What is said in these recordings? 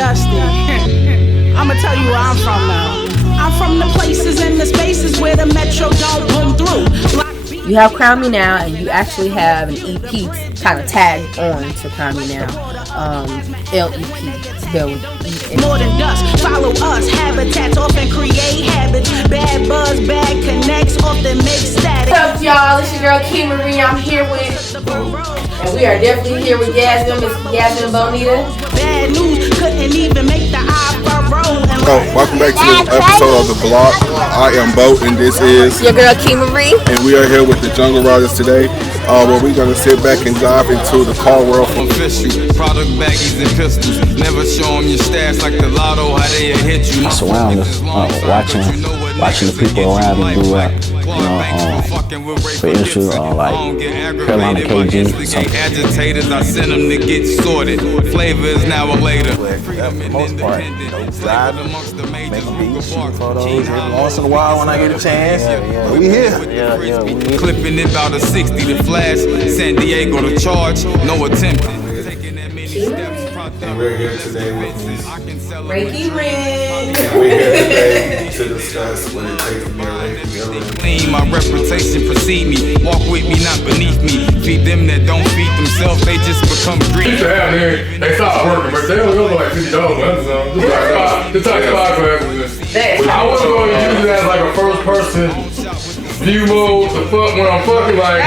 dusty. I'ma tell you where I'm from now. I'm from the places and the spaces where the metro don't boom through. You have Crown Me Now, and you actually have an EP kind of tagged on to Crown Me Now. LEP. More than dust, follow us. Habitats often create habits. Bad buzz, bad connects often make static. What's up, y'all? It's your girl Kim Marie. I'm here with, and we are definitely here with Yasmin, Miss Yasmin Bonita. Bad news couldn't even make the iPhone. Welcome back to this episode of The Block. I am Bo, and this is your girl Kim Marie. And we are here with the Jungle Riders today, where we're going to sit back and dive into the car world. Official product baggies and pistols. Never show them your stats like the lotto, how they hit you. I surround us, watching the people around me do rap. For instance, like Carolina KG. Agitators, I send them to get sorted. Flavor is now or later. For the most part, driving, making beats, shooting photos. Once in a while when I get a chance, we here. We here. Clipping it about a 60 to flash. San Diego to charge, no attempted. And we're here today with Miss Reiki Ring. We're here today to discuss what it takes to be a Reiki. Clean, my reputation precede me. Walk with me, not beneath me. Feed them that don't feed themselves, they just become greedy. They stop working, but they only go for like $50 on Amazon. Just like $5 for Amazon. I wasn't going to use it as like a first person view mode to fuck when I'm fucking like.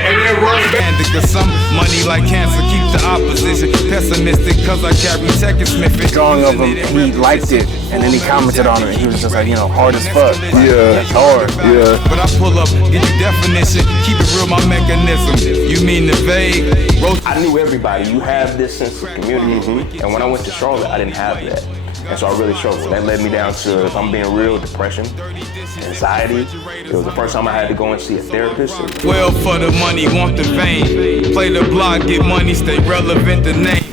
And then run back. Cause some money like cancer keeps the opposition pessimistic, cause I carry tech and Smith. Drawing of him, he liked it, and then he commented on it. He was just like, hard as fuck. Like, yeah, it's hard. Yeah. But I pull up, give you definition, keep it real, my mechanism. You mean the vague? I knew everybody. You have this sense of community, and when I went to Charlotte, I didn't have that. And so I really struggled. That led me down to, if I'm being real, depression, anxiety. It was the first time I had to go and see a therapist. Well, for the money, want the fame. Play the block, get money, stay relevant, the name.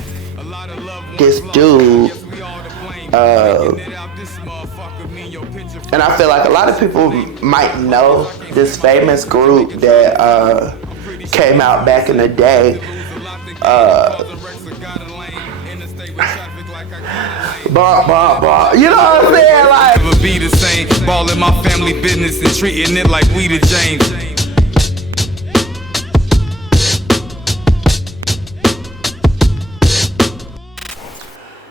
This dude, and I feel like a lot of people might know this famous group that came out back in the day. Bah. You know what I'm saying? Like, never be the same. Ballin' my family business and treating it like we the James.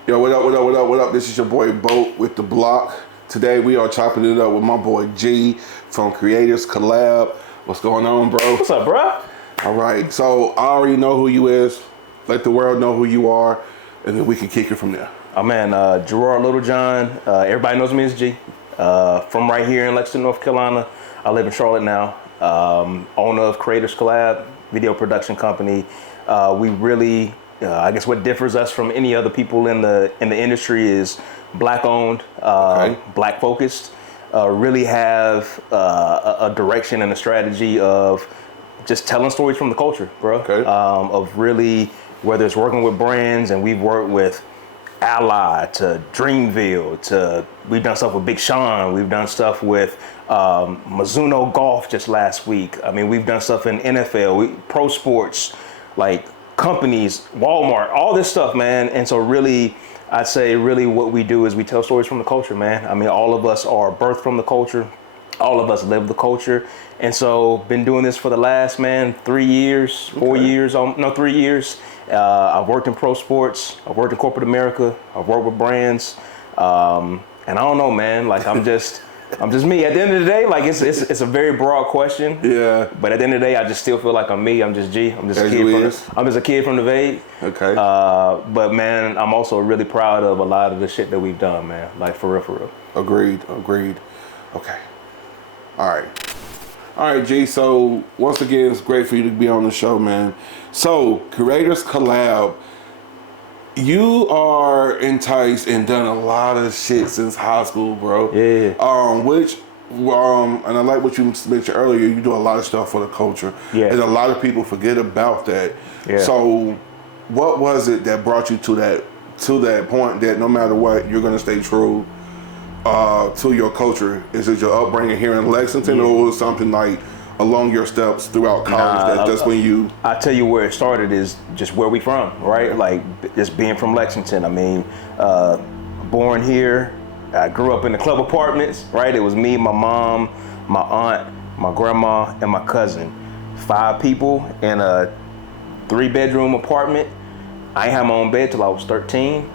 Yo, what up? This is your boy Bo with The Block. Today we are chopping it up with my boy G from Creators Collab. What's going on, bro? What's up, bro? All right, so I already know who you is. Let the world know who you are, and then we can kick it from there. Oh man, Gerard Littlejohn. Everybody knows me as G. From right here in Lexington, North Carolina. I live in Charlotte now. Owner of Creators Collab, video production company. We really, I guess what differs us from any other people in the industry is black owned, black focused. Really have a direction and a strategy of just telling stories from the culture, bro. Okay. Of really, whether it's working with brands, and we've worked with Ally to Dreamville to, we've done stuff with Big Sean, we've done stuff with Mizuno Golf just last week. I mean, we've done stuff in NFL, pro sports, like companies, Walmart, all this stuff, man. And so really, I'd say really what we do is we tell stories from the culture, man. I mean, all of us are birthed from the culture. All of us live the culture. And so been doing this for the last, 3 years, 4 years, 3 years. I've worked in pro sports, I've worked in corporate America, I've worked with brands, and I don't know, man, like I'm just me. At the end of the day, like it's a very broad question. Yeah. But at the end of the day, I just still feel like I'm me. I'm just G. I'm just a kid from the Vague. Okay. But man, I'm also really proud of a lot of the shit that we've done, man. Like for real. Agreed. Okay. All right, G. So once again, it's great for you to be on the show, man. So Creators Collab, you are enticed and done a lot of shit since high school, bro. Yeah. And I like what you mentioned earlier. You do a lot of stuff for the culture. Yeah. And a lot of people forget about that. Yeah. So what was it that brought you to that point that no matter what, you're gonna stay true to your culture? Is it your upbringing here in Lexington, or was it something like along your steps throughout college? That's when you. I tell you where it started is just where we from, right? Like just being from Lexington. I mean, born here. I grew up in the club apartments, right? It was me, my mom, my aunt, my grandma, and my cousin. 5 people in a 3-bedroom apartment. I ain't had my own bed till I was 13.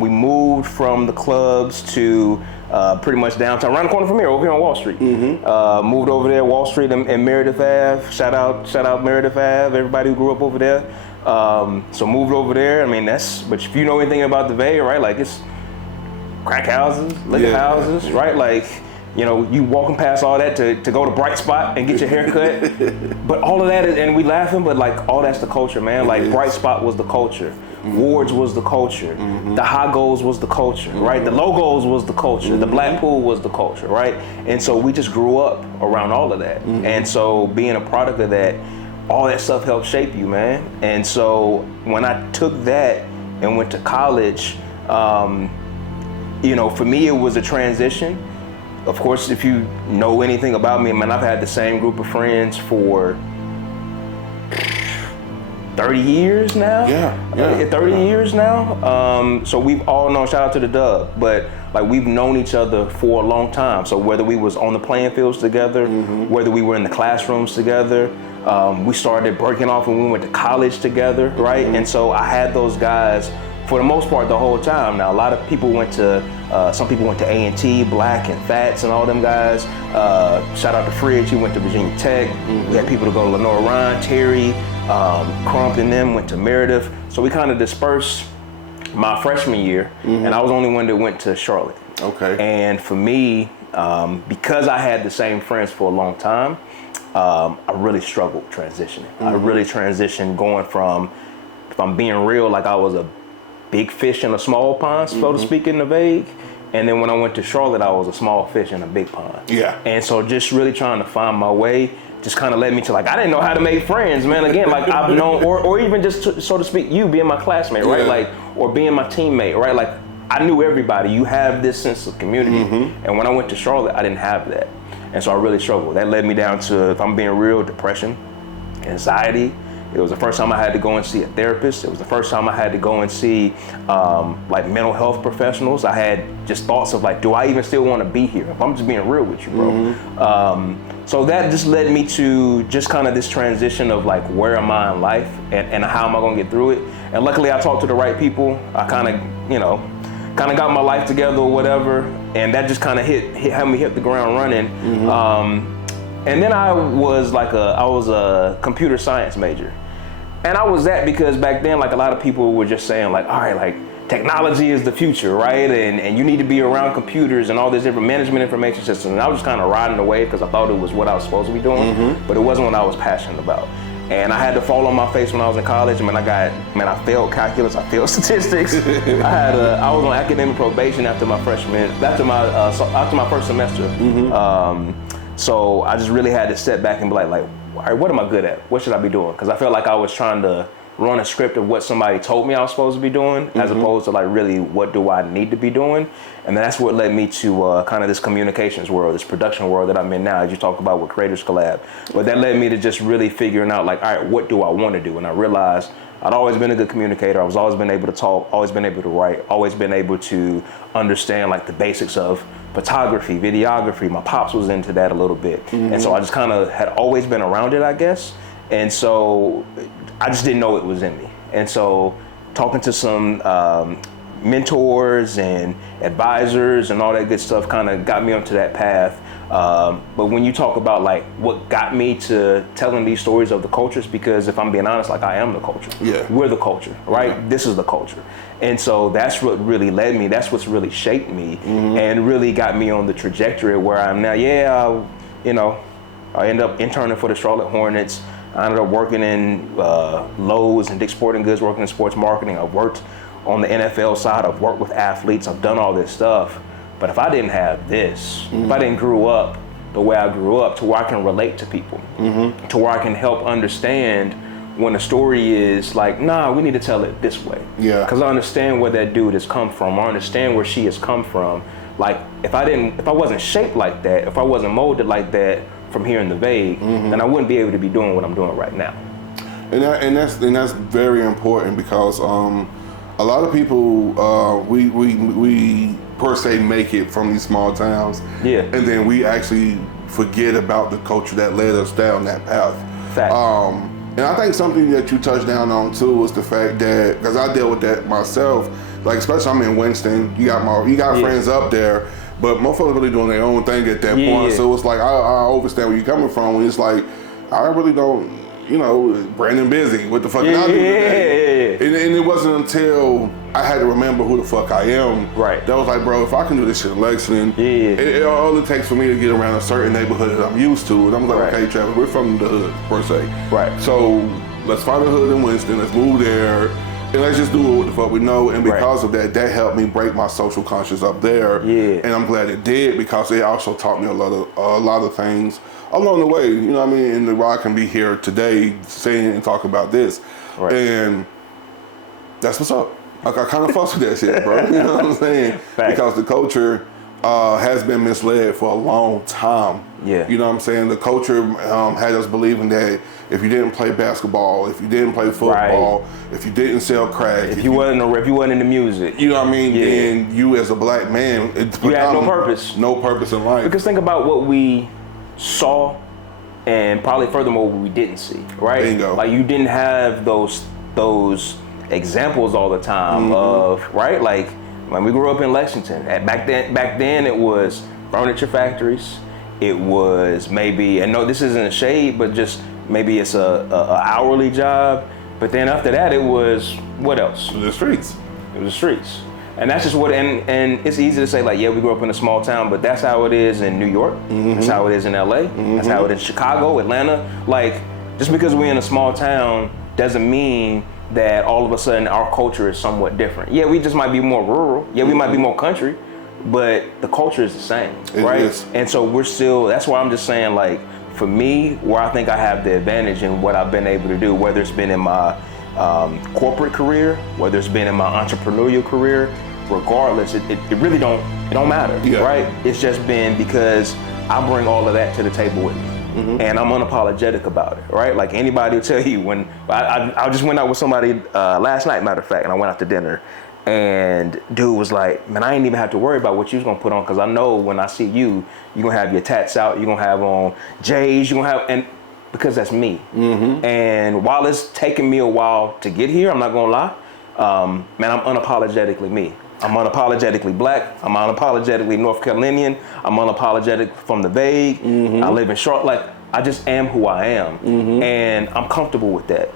We moved from the clubs to pretty much downtown, around the corner from here, over here on Wall Street. Moved over there, Wall Street and Meredith Ave. Shout out Meredith Ave, everybody who grew up over there. So moved over there. I mean, but if you know anything about the Bay, right? Like it's crack houses, liquor houses, right? Like, you know, you walking past all that to go to Bright Spot and get your hair cut. But all of that is, and we laughing, but like all that's the culture, man. Like Bright Spot was the culture. Ward's was the culture. The Hagos was the culture, right? The Logos was the culture. The Blackpool was the culture, right? And so we just grew up around all of that. And so being a product of that, all that stuff helped shape you, man. And so when I took that and went to college, you know, for me, it was a transition. Of course, if you know anything about me, man, I've had the same group of friends for 30 years now. 30 years now. So we've all known, shout out to the Dub, but like we've known each other for a long time. So whether we was on the playing fields together, whether we were in the classrooms together, we started breaking off when we went to college together, right? And so I had those guys for the most part the whole time. Now a lot of people went to, some people went to A&T, Black and Fats and all them guys. Shout out to Fridge, he went to Virginia Tech. We had people to go to Lenore Ryan, Terry, Crump and them went to Meredith. So we kind of dispersed my freshman year, and I was the only one that went to Charlotte. Okay. And for me, because I had the same friends for a long time, I really struggled transitioning. I really transitioned going from, if I'm being real, like I was a big fish in a small pond, so to speak, in the vague. And then when I went to Charlotte, I was a small fish in a big pond. Yeah. And so just really trying to find my way just kind of led me to like, I didn't know how to make friends, man. Again, like I've known, or even just so to speak, you being my classmate, right? Like, or being my teammate, right? Like I knew everybody. You have this sense of community. And when I went to Charlotte, I didn't have that. And so I really struggled. That led me down to, if I'm being real, depression, anxiety. It was the first time I had to go and see a therapist. It was the first time I had to go and see like mental health professionals. I had just thoughts of like, do I even still want to be here? If I'm just being real with you, bro. So that just led me to just kind of this transition of like, where am I in life and how am I gonna get through it? And luckily I talked to the right people. I kind of, you know, got my life together or whatever. And that just kind of helped me hit the ground running. And then I was a computer science major. And I was that because back then, like a lot of people were just saying like, all right, like technology is the future, right? And you need to be around computers and all this different management information systems. And I was just kind of riding the wave because I thought it was what I was supposed to be doing, but it wasn't what I was passionate about. And I had to fall on my face when I was in college. I failed calculus, I failed statistics. I was on academic probation after my first semester. So I just really had to step back and be like, all right, what am I good at? What should I be doing? Because I felt like I was trying to run a script of what somebody told me I was supposed to be doing, as opposed to like really what do I need to be doing. And that's what led me to kind of this communications world, this production world that I'm in now, as you talk about with Creators Collab. But that led me to just really figuring out like, all right, what do I want to do? And I realized I'd always been a good communicator. I was always been able to talk, always been able to write, always been able to understand like the basics of photography, videography. My pops was into that a little bit. And so I just kind of had always been around it, I guess. And so I just didn't know it was in me. And so talking to some mentors and advisors and all that good stuff kind of got me onto that path. But when you talk about like what got me to telling these stories of the cultures, because if I'm being honest, like I am the culture. Yeah. We're the culture, right? Yeah. This is the culture. And so that's what really led me. That's what's really shaped me and really got me on the trajectory where I'm now. I ended up interning for the Charlotte Hornets. I ended up working in Lowe's and Dick's Sporting Goods, working in sports marketing. I've worked on the NFL side. I've worked with athletes. I've done all this stuff. But if I didn't have this, if I didn't grow up the way I grew up to where I can relate to people, to where I can help understand when a story is like, nah, we need to tell it this way. Yeah. Because I understand where that dude has come from. I understand where she has come from. like if I wasn't shaped like that, if I wasn't molded like that from here in the Vague, then I wouldn't be able to be doing what I'm doing right now. And that's very important because a lot of people we per se make it from these small towns, and then we actually forget about the culture that led us down that path. Fact. And I think something that you touched down on too was the fact that, because I dealt with that myself, like especially I'm in Winston, you got friends up there, but motherfuckers really doing their own thing at that point. So it's like I understand where you're coming from. When it's like I really don't, Brandon Busy, what the fuck did I do today? And it wasn't until I had to remember who the fuck I am. Right. That was like, bro, if I can do this shit in Lexington, all it takes for me to get around a certain neighborhood that I'm used to. And I'm like, okay, Travis, we're from the hood, per se. Right. So let's find a hood in Winston, let's move there, and let's just do what the fuck we know. And because of that helped me break my social conscience up there. And I'm glad it did, because it also taught me a lot of things along the way, you know what I mean? And why I can be here today saying and talking about this. And that's what's up. I kind of fuss with that shit, bro. You know what I'm saying? Because the culture has been misled for a long time. You know what I'm saying? The culture had us believing that if you didn't play basketball, if you didn't play football, if you didn't sell crack, if you wasn't in the music, you know what I mean? Then you as a black man, you had no purpose. No purpose in life. Because think about what we saw, and probably furthermore what we didn't see, right? Bingo. Like you didn't have those examples all the time of, right? Like when we grew up in Lexington, back then it was furniture factories. It was maybe, and no, this isn't a shade, but just maybe it's a hourly job. But then after that, it was what else? The streets. It was the streets. And that's just what, and it's easy to say like, yeah, we grew up in a small town, but that's how it is in New York. That's how it is in LA. That's how it is in Chicago, Atlanta. Like, just because we're in a small town doesn't mean that all of a sudden our culture is somewhat different. Yeah, we just might be more rural. Yeah, we might be more country, but the culture is the same, right? It is. And so we're still, that's why I'm just saying, like, for me, where I think I have the advantage in what I've been able to do, whether it's been in my corporate career, whether it's been in my entrepreneurial career, regardless, it really don't matter, right? It's just been because I bring all of that to the table with me. And I'm unapologetic about it, right? Like anybody will tell you, when I just went out with somebody last night, matter of fact, and I went out to dinner, and dude was like, man, I ain't even have to worry about what you was gonna put on, because I know when I see you, you're gonna have your tats out, you're gonna have on J's, you're gonna have, and because that's me. And while it's taken me a while to get here, I'm not gonna lie, man, I'm unapologetically me. I'm unapologetically black. I'm unapologetically North Carolinian. I'm unapologetic from the Vague. I live in Charlotte. Like, I just am who I am. And I'm comfortable with that.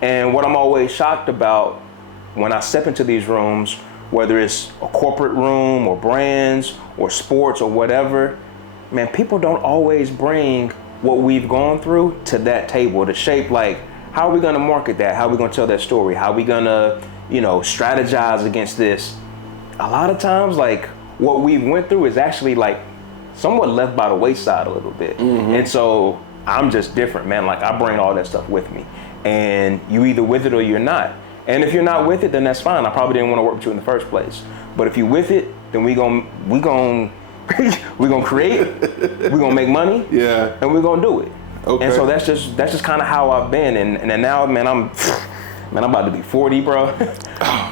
And what I'm always shocked about when I step into these rooms, whether it's a corporate room or brands or sports or whatever, man, people don't always bring what we've gone through to that table to shape, like, how are we gonna market that? How are we gonna tell that story? How are we gonna, strategize against this? A lot of times, like, what we went through is actually like somewhat left by the wayside a little bit. And so I'm just different, man. Like, I bring all that stuff with me, and you either with it or you're not. And if you're not with it, then that's fine. I probably didn't want to work with you in the first place. But if you're with it, then we gon' create, we gonna make money, and we're gonna do it. And so that's just kind of how I've been. And now, man, I'm about to be 40, bro.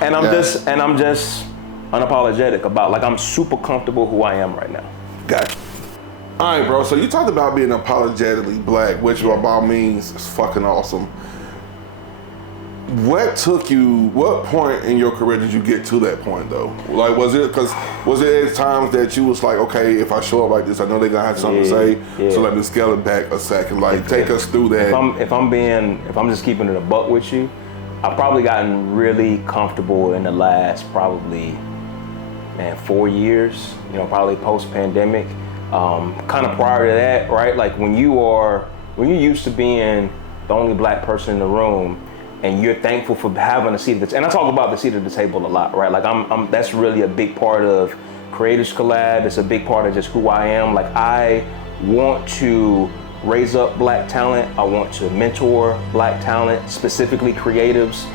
And I'm just unapologetic about, like, I'm super comfortable who I am right now. Gotcha. All right, bro. So you talked about being apologetically black, which by all means is fucking awesome. What point in your career did you get to that point though? Like, was it at times that you was like, okay, if I show up like this, I know they're gonna have something to say, so let me scale it back a second. Like, take us through that. If I'm just keeping it a buck with you, I've probably gotten really comfortable in the last probably 4 years, probably post-pandemic. Kind of prior to that, right? Like when you're used to being the only black person in the room, and you're thankful for having a seat at the table. And I talk about the seat at the table a lot, right? Like that's really a big part of Creators Collab. It's a big part of just who I am. Like, I want to raise up black talent. I want to mentor black talent, specifically creatives,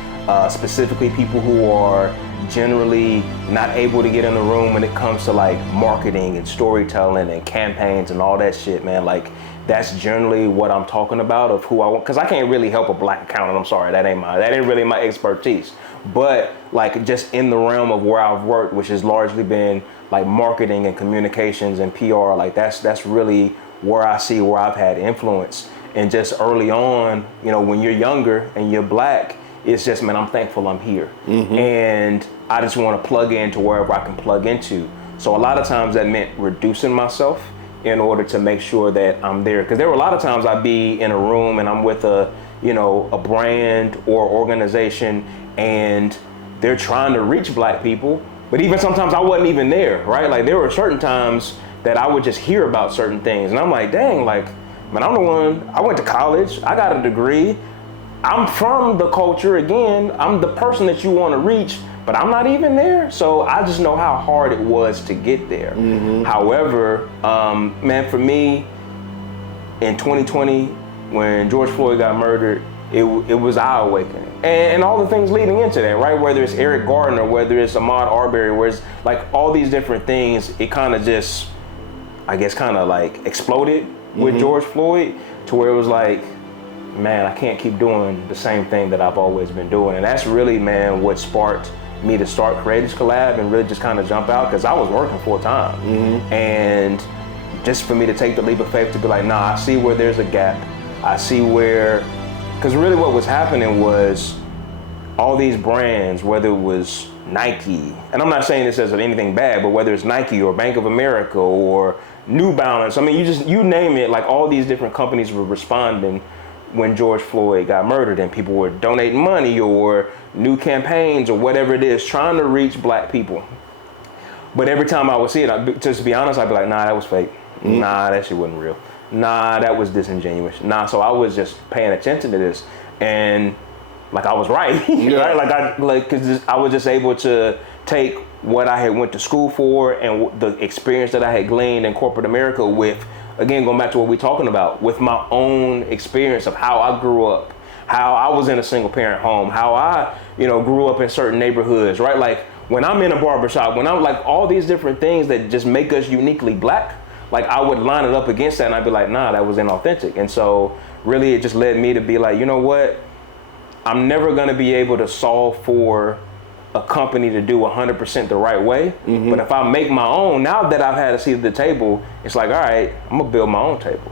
specifically people who are generally not able to get in the room when it comes to like marketing and storytelling and campaigns and all that shit, man. Like that's generally what I'm talking about of who I want, because I can't really help a black accountant. I'm sorry, that ain't really my expertise. But like just in the realm of where I've worked, which has largely been like marketing and communications and PR, like that's really where I see where I've had influence. And just early on, you know, when you're younger and you're black, it's just, man, I'm thankful I'm here. And I just want to plug into wherever I can plug into. So a lot of times that meant reducing myself in order to make sure that I'm there. Because there were a lot of times I'd be in a room and I'm with a brand or organization and they're trying to reach black people. But even sometimes I wasn't even there, right? Like there were certain times that I would just hear about certain things. And I'm like, dang, like, man, I'm the one, I went to college, I got a degree. I'm from the culture again. I'm the person that you want to reach, but I'm not even there. So I just know how hard it was to get there. However, man, for me, in 2020, when George Floyd got murdered, it was our awakening. And all the things leading into that, right? Whether it's Eric Gardner, whether it's Ahmaud Arbery, where it's like all these different things, it kind of just, I guess, kind of like exploded with George Floyd to where it was like, man, I can't keep doing the same thing that I've always been doing. And that's really, man, what sparked me to start Creators Collab and really just kind of jump out, because I was working full time. And just for me to take the leap of faith to be like, nah, I see where there's a gap. I see where, because really what was happening was all these brands, whether it was Nike, and I'm not saying this as anything bad, but whether it's Nike or Bank of America or New Balance, I mean, you name it, like all these different companies were responding when George Floyd got murdered, and people were donating money or new campaigns or whatever it is, trying to reach black people. But every time I would see it, just to be honest, I'd be like, nah, that was fake. Nah, that shit wasn't real. Nah, that was disingenuous. Nah, so I was just paying attention to this, and like I was right, right? Cause I was just able to take what I had went to school for and the experience that I had gleaned in corporate America with, again, going back to what we're talking about, with my own experience of how I grew up, how I was in a single parent home, how I, grew up in certain neighborhoods, right? Like when I'm in a barbershop, when I'm like all these different things that just make us uniquely black, like I would line it up against that and I'd be like, nah, that was inauthentic. And so really it just led me to be like, you know what? I'm never gonna be able to solve for a company to do 100% the right way. But if I make my own, now that I've had a seat at the table, it's like, all right, I'm gonna build my own table.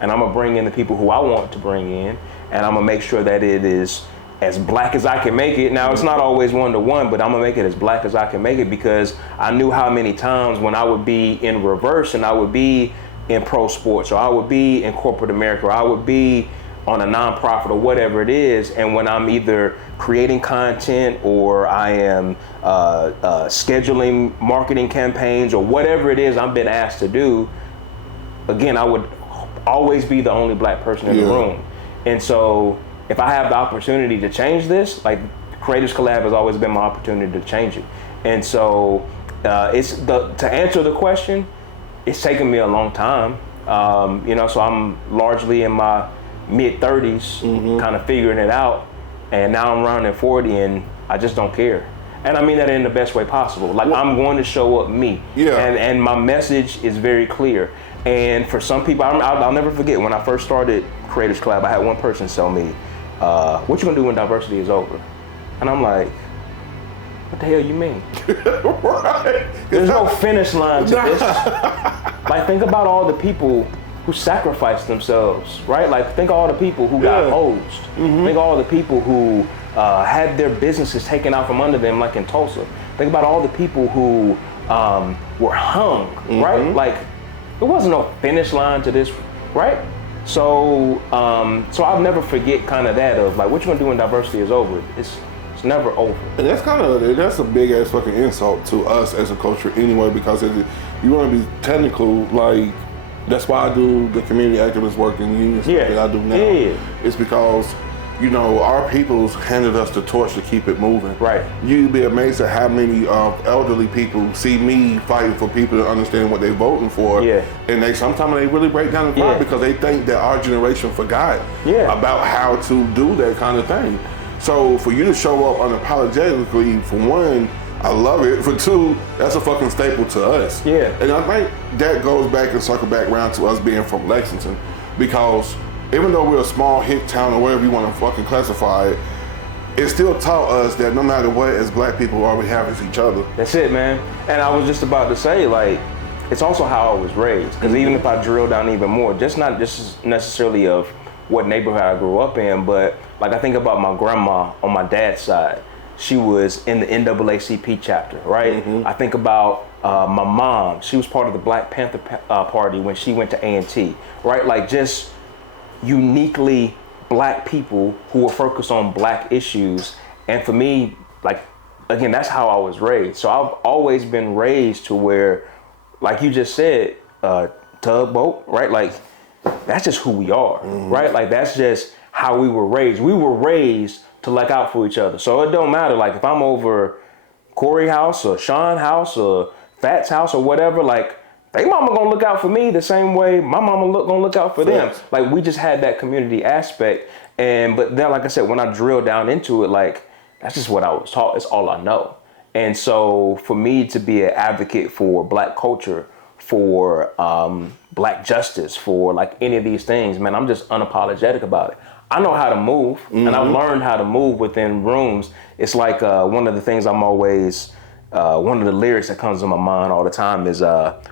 And I'm gonna bring in the people who I want to bring in. And I'm gonna make sure that it is as black as I can make it. Now, it's not always one-to-one, but I'm gonna make it as black as I can make it, because I knew how many times when I would be in reverse and I would be in pro sports, or I would be in corporate America, or I would be on a nonprofit or whatever it is, and when I'm either creating content or I am scheduling marketing campaigns or whatever it is I've been asked to do, again, I would always be the only black person in the room. And so if I have the opportunity to change this, like Creators Collab has always been my opportunity to change it. And so to answer the question, it's taken me a long time. So I'm largely in my mid-30s, kind of figuring it out, and now I'm running 40 and I just don't care. And I mean that in the best way possible. Like, I'm going to show up me, and my message is very clear. And for some people, I'll never forget when I first started Creators Collab, I had one person tell me, what you gonna do when diversity is over? And I'm like, what the hell you mean? Right. There's no finish line to this. Like, think about all the people who sacrificed themselves, right? Like, think of all the people who got hosed. Think of all the people who had their businesses taken out from under them, like in Tulsa. Think about all the people who were hung, right? Like, there wasn't no finish line to this, right? So I'll never forget kind of that of like, what you gonna do when diversity is over? It's never over. And that's a big ass fucking insult to us as a culture anyway, because you want to be technical, like, that's why I do the community activist work in unions that I do now. It's because, our people's handed us the torch to keep it moving. Right. You'd be amazed at how many elderly people see me fighting for people to understand what they're voting for. And sometimes they really break down and cry because they think that our generation forgot about how to do that kind of thing. So for you to show up unapologetically, for one, I love it. For two, that's a fucking staple to us. Yeah. And I think that goes back and circle back around to us being from Lexington, because even though we're a small hick town or whatever you want to fucking classify it, it still taught us that no matter what, as black people, all we have is each other. That's it, man. And I was just about to say, like, it's also how I was raised. Because even if I drill down even more, not just necessarily of what neighborhood I grew up in, but like I think about my grandma on my dad's side. She was in the NAACP chapter, right? I think about my mom. She was part of the Black Panther Party when she went to A&T, right? Like just uniquely black people who were focused on black issues. And for me, like, again, that's how I was raised. So I've always been raised to where, like you just said, tugboat, right? Like, that's just who we are, right? Like, that's just how we were raised. We were raised to look out for each other. So it don't matter, like, if I'm over Corey house or Sean house or Fat's house or whatever, like, they mama gonna look out for me the same way my mama gonna look out for them. Like, we just had that community aspect. But then, like I said, when I drill down into it, like, that's just what I was taught. It's all I know. And so for me to be an advocate for black culture, for black justice, for like any of these things, man, I'm just unapologetic about it. I know how to move, and I've learned how to move within rooms. It's like one of the things I'm always, one of the lyrics that comes to my mind all the time is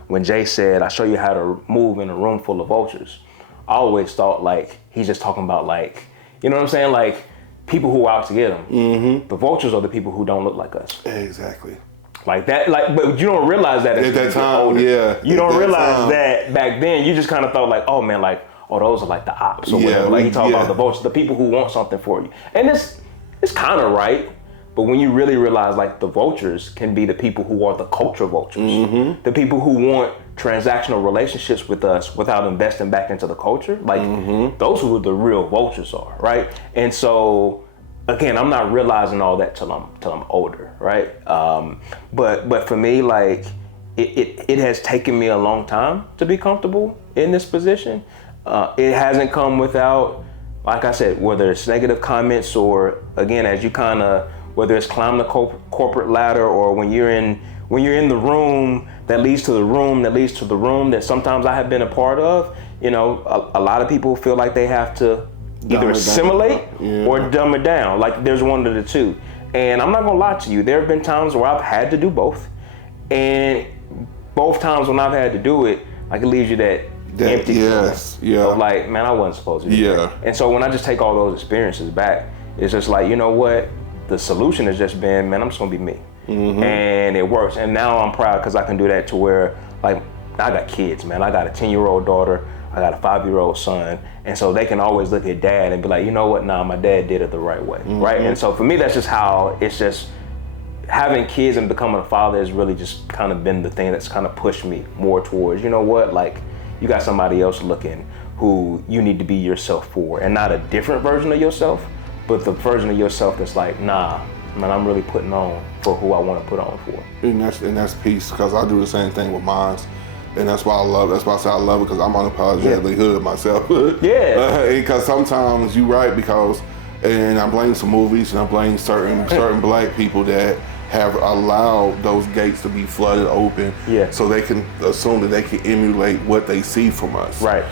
when Jay said, I show you how to move in a room full of vultures. I always thought like, he's just talking about like, you know what I'm saying? Like people who are out to get them. The vultures are the people who don't look like us. Exactly. Like that, like, but you don't realize that at that time, You don't realize that back then. You just kind of thought like, oh man, like, oh, those are like the ops or whatever. Like he talking about the vultures, the people who want something for you. And it's kind of right, but when you really realize like the vultures can be the people who are the culture vultures, the people who want transactional relationships with us without investing back into the culture, like those who the real vultures are, right? And so again, I'm not realizing all that till I'm older, right? But for me, like it has taken me a long time to be comfortable in this position. It hasn't come without, like I said, whether it's negative comments or again, as you kind of, whether it's climb the corporate ladder or when you're in the room that leads to the room that leads to the room that sometimes I have been a part of. You know, a lot of people feel like they have to either assimilate or dumb it down. Like there's one of the two. And I'm not gonna lie to you, there have been times where I've had to do both. And both times when I've had to do it, like it leaves you that empty feeling of like, man, I wasn't supposed to do that. And so when I just take all those experiences back, it's just like, you know what? The solution has just been, man, I'm just gonna be me. And it works. And now I'm proud because I can do that to where, like, I got kids, man. I got a 10-year-old daughter. I got a 5-year-old son. And so they can always look at dad and be like, you know what? Nah, my dad did it the right way, right? And so for me, that's just how it's just, having kids and becoming a father has really just kind of been the thing that's kind of pushed me more towards, you know what? Like, you got somebody else looking who you need to be yourself for, and not a different version of yourself, but the version of yourself that's like, nah, man, I'm really putting on for who I want to put on for. And that's peace, because I do the same thing with mine. And that's why I love it. That's why I say I love it, because I'm unapologetically hood myself. Because sometimes you're right, because, and I blame some movies and I blame certain black people that have allowed those gates to be flooded open, so they can assume that they can emulate what they see from us. Right.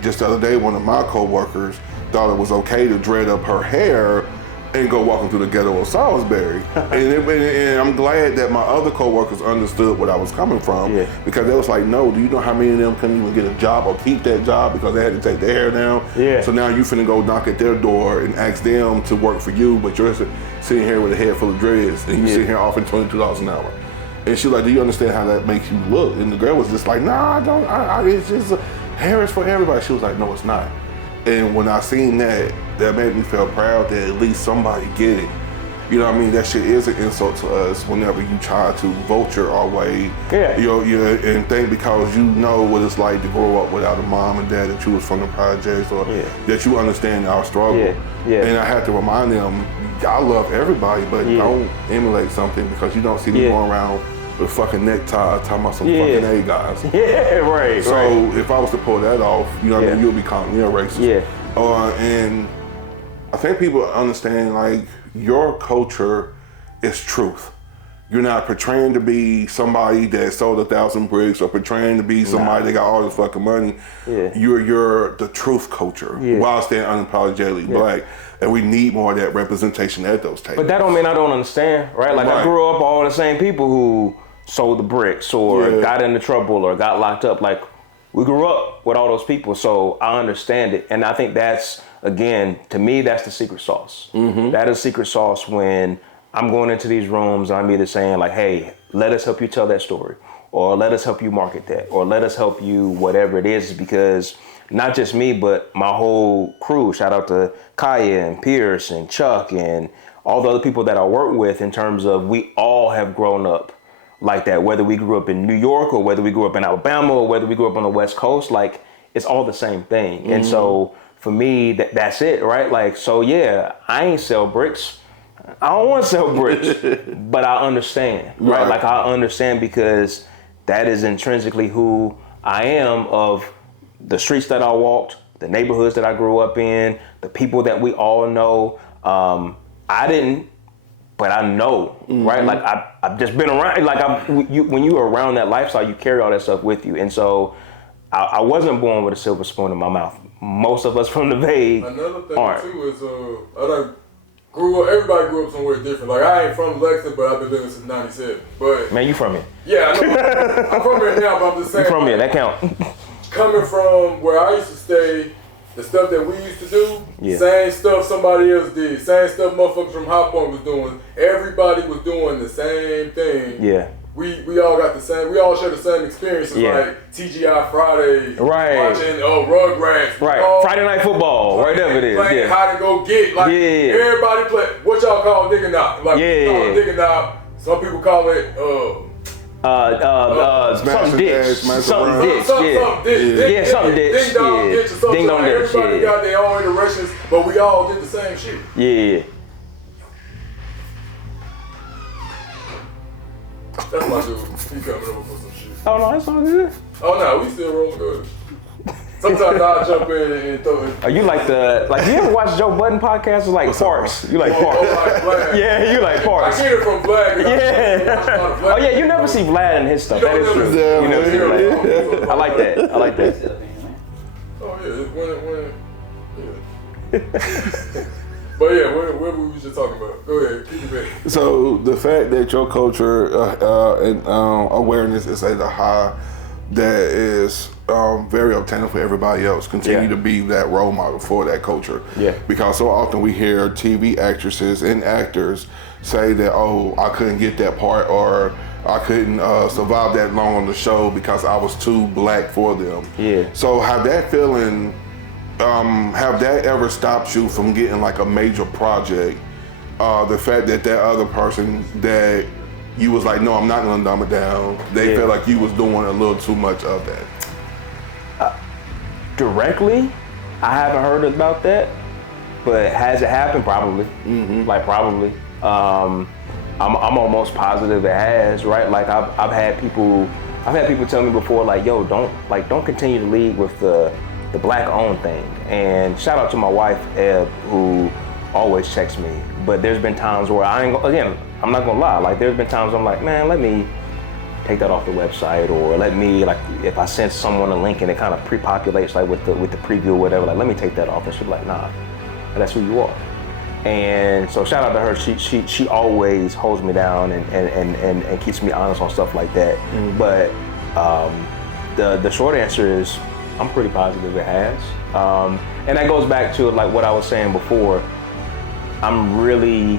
Just the other day, one of my coworkers thought it was okay to dread up her hair and go walking through the ghetto of Salisbury. and I'm glad that my other coworkers understood what I was coming from, because they was like, no, do you know how many of them couldn't even get a job or keep that job because they had to take their hair down? So now you finna go knock at their door and ask them to work for you, but you're sitting here with a head full of dreads and you sitting here offering $22 an hour. And she was like, do you understand how that makes you look? And the girl was just like, nah, I don't, it's just, hair is for everybody. She was like, no, it's not. And when I seen that made me feel proud that at least somebody get it. You know what I mean? That shit is an insult to us whenever you try to vulture our way. And think because you know what it's like to grow up without a mom and dad, that you was from the projects, or that you understand our struggle. And I had to remind them, I love everybody, but don't emulate something because you don't see me going around with a fucking necktie talking about some fucking A guys. So if I was to pull that off, you know what I mean, you'll be calling me a racist. And I think people understand, like, your culture is truth. You're not portraying to be somebody that sold 1,000 bricks or portraying to be somebody that got all this fucking money. Yeah. You're the truth culture while staying unapologetically black. And we need more of that representation at those tables. But that don't mean I don't understand, right? Like I grew up all the same people who sold the bricks or got into trouble or got locked up. Like we grew up with all those people, so I understand it. And I think that's, again, to me, that's the secret sauce. That is secret sauce when I'm going into these rooms, I'm either saying like, hey, let us help you tell that story, or let us help you market that, or let us help you whatever it is, because not just me, but my whole crew, shout out to Kaya and Pierce and Chuck and all the other people that I work with, in terms of we all have grown up like that, whether we grew up in New York or whether we grew up in Alabama or whether we grew up on the West Coast, like it's all the same thing. And so for me, that's it, right? Like, so yeah, I ain't sell bricks. I don't want to sell bricks, but I understand, right? Like I understand, because that is intrinsically who I am, of the streets that I walked, the neighborhoods that I grew up in, the people that we all know. I didn't, but I know, right? Like I've just been around, like when you are around that lifestyle, you carry all that stuff with you. And so I wasn't born with a silver spoon in my mouth. Most of us from the Bay aren't. Too is, everybody grew up somewhere different. Like I ain't from Lexington, but I've been living since '97. But man, you from here? Yeah, I know. I'm from here now, but I'm just saying. You from here? That count. Coming from where I used to stay, the stuff that we used to do, same stuff somebody else did, same stuff motherfuckers from High Point was doing. Everybody was doing the same thing. Yeah. We all got the same. We all share the same experiences, like TGI Fridays, watching Rugrats, Friday Night Football, whatever it is, playing hide and go get, like everybody play. What y'all call nigga knock? Like we call it nigga knock. Some people call it something ditch, something ditch, something ditch, ding dong ditch, or something. Ding dong ditch. Everybody got their own iterations, but we all did the same shit. Yeah. That's my dude. He coming over for some shit. Oh no, that's all good. Oh no, we still rolling good. Sometimes I'll jump in and throw it. Are you like you ever watch Joe Budden podcast? It's like parts. You like parts. Like yeah, you like parts. I get it from Vlad. Yeah. Oh yeah, you never see Vlad in his stuff. That is true. You never see Vlad. I like that. I like that. Oh yeah, yeah. But yeah, what were we just talking about? Go ahead, keep it back. So the fact that your culture and awareness is at a high that is very obtainable for everybody else, continue to be that role model for that culture. Yeah. Because so often we hear TV actresses and actors say that, oh, I couldn't get that part, or I couldn't survive that long on the show because I was too black for them. Yeah. So have that feeling, have that ever stopped you from getting like a major project? The fact that other person that you was like, no, I'm not gonna dumb it down, they felt like you was doing a little too much of that. Directly, I haven't heard about that, but has it happened? Probably. Like probably. I'm almost positive it has, right? Like I've had people tell me before, like, yo, don't continue to lead with the black owned thing. And shout out to my wife, Eb, who always checks me. But there's been times where I'm not gonna lie, like there's been times I'm like, man, let me take that off the website, or let me, like, if I send someone a link and it kind of pre-populates like with the preview or whatever, like let me take that off. And she's like, nah, that's who you are. And so shout out to her. She always holds me down and keeps me honest on stuff like that. But the short answer is I'm pretty positive it has. And that goes back to like what I was saying before. I'm really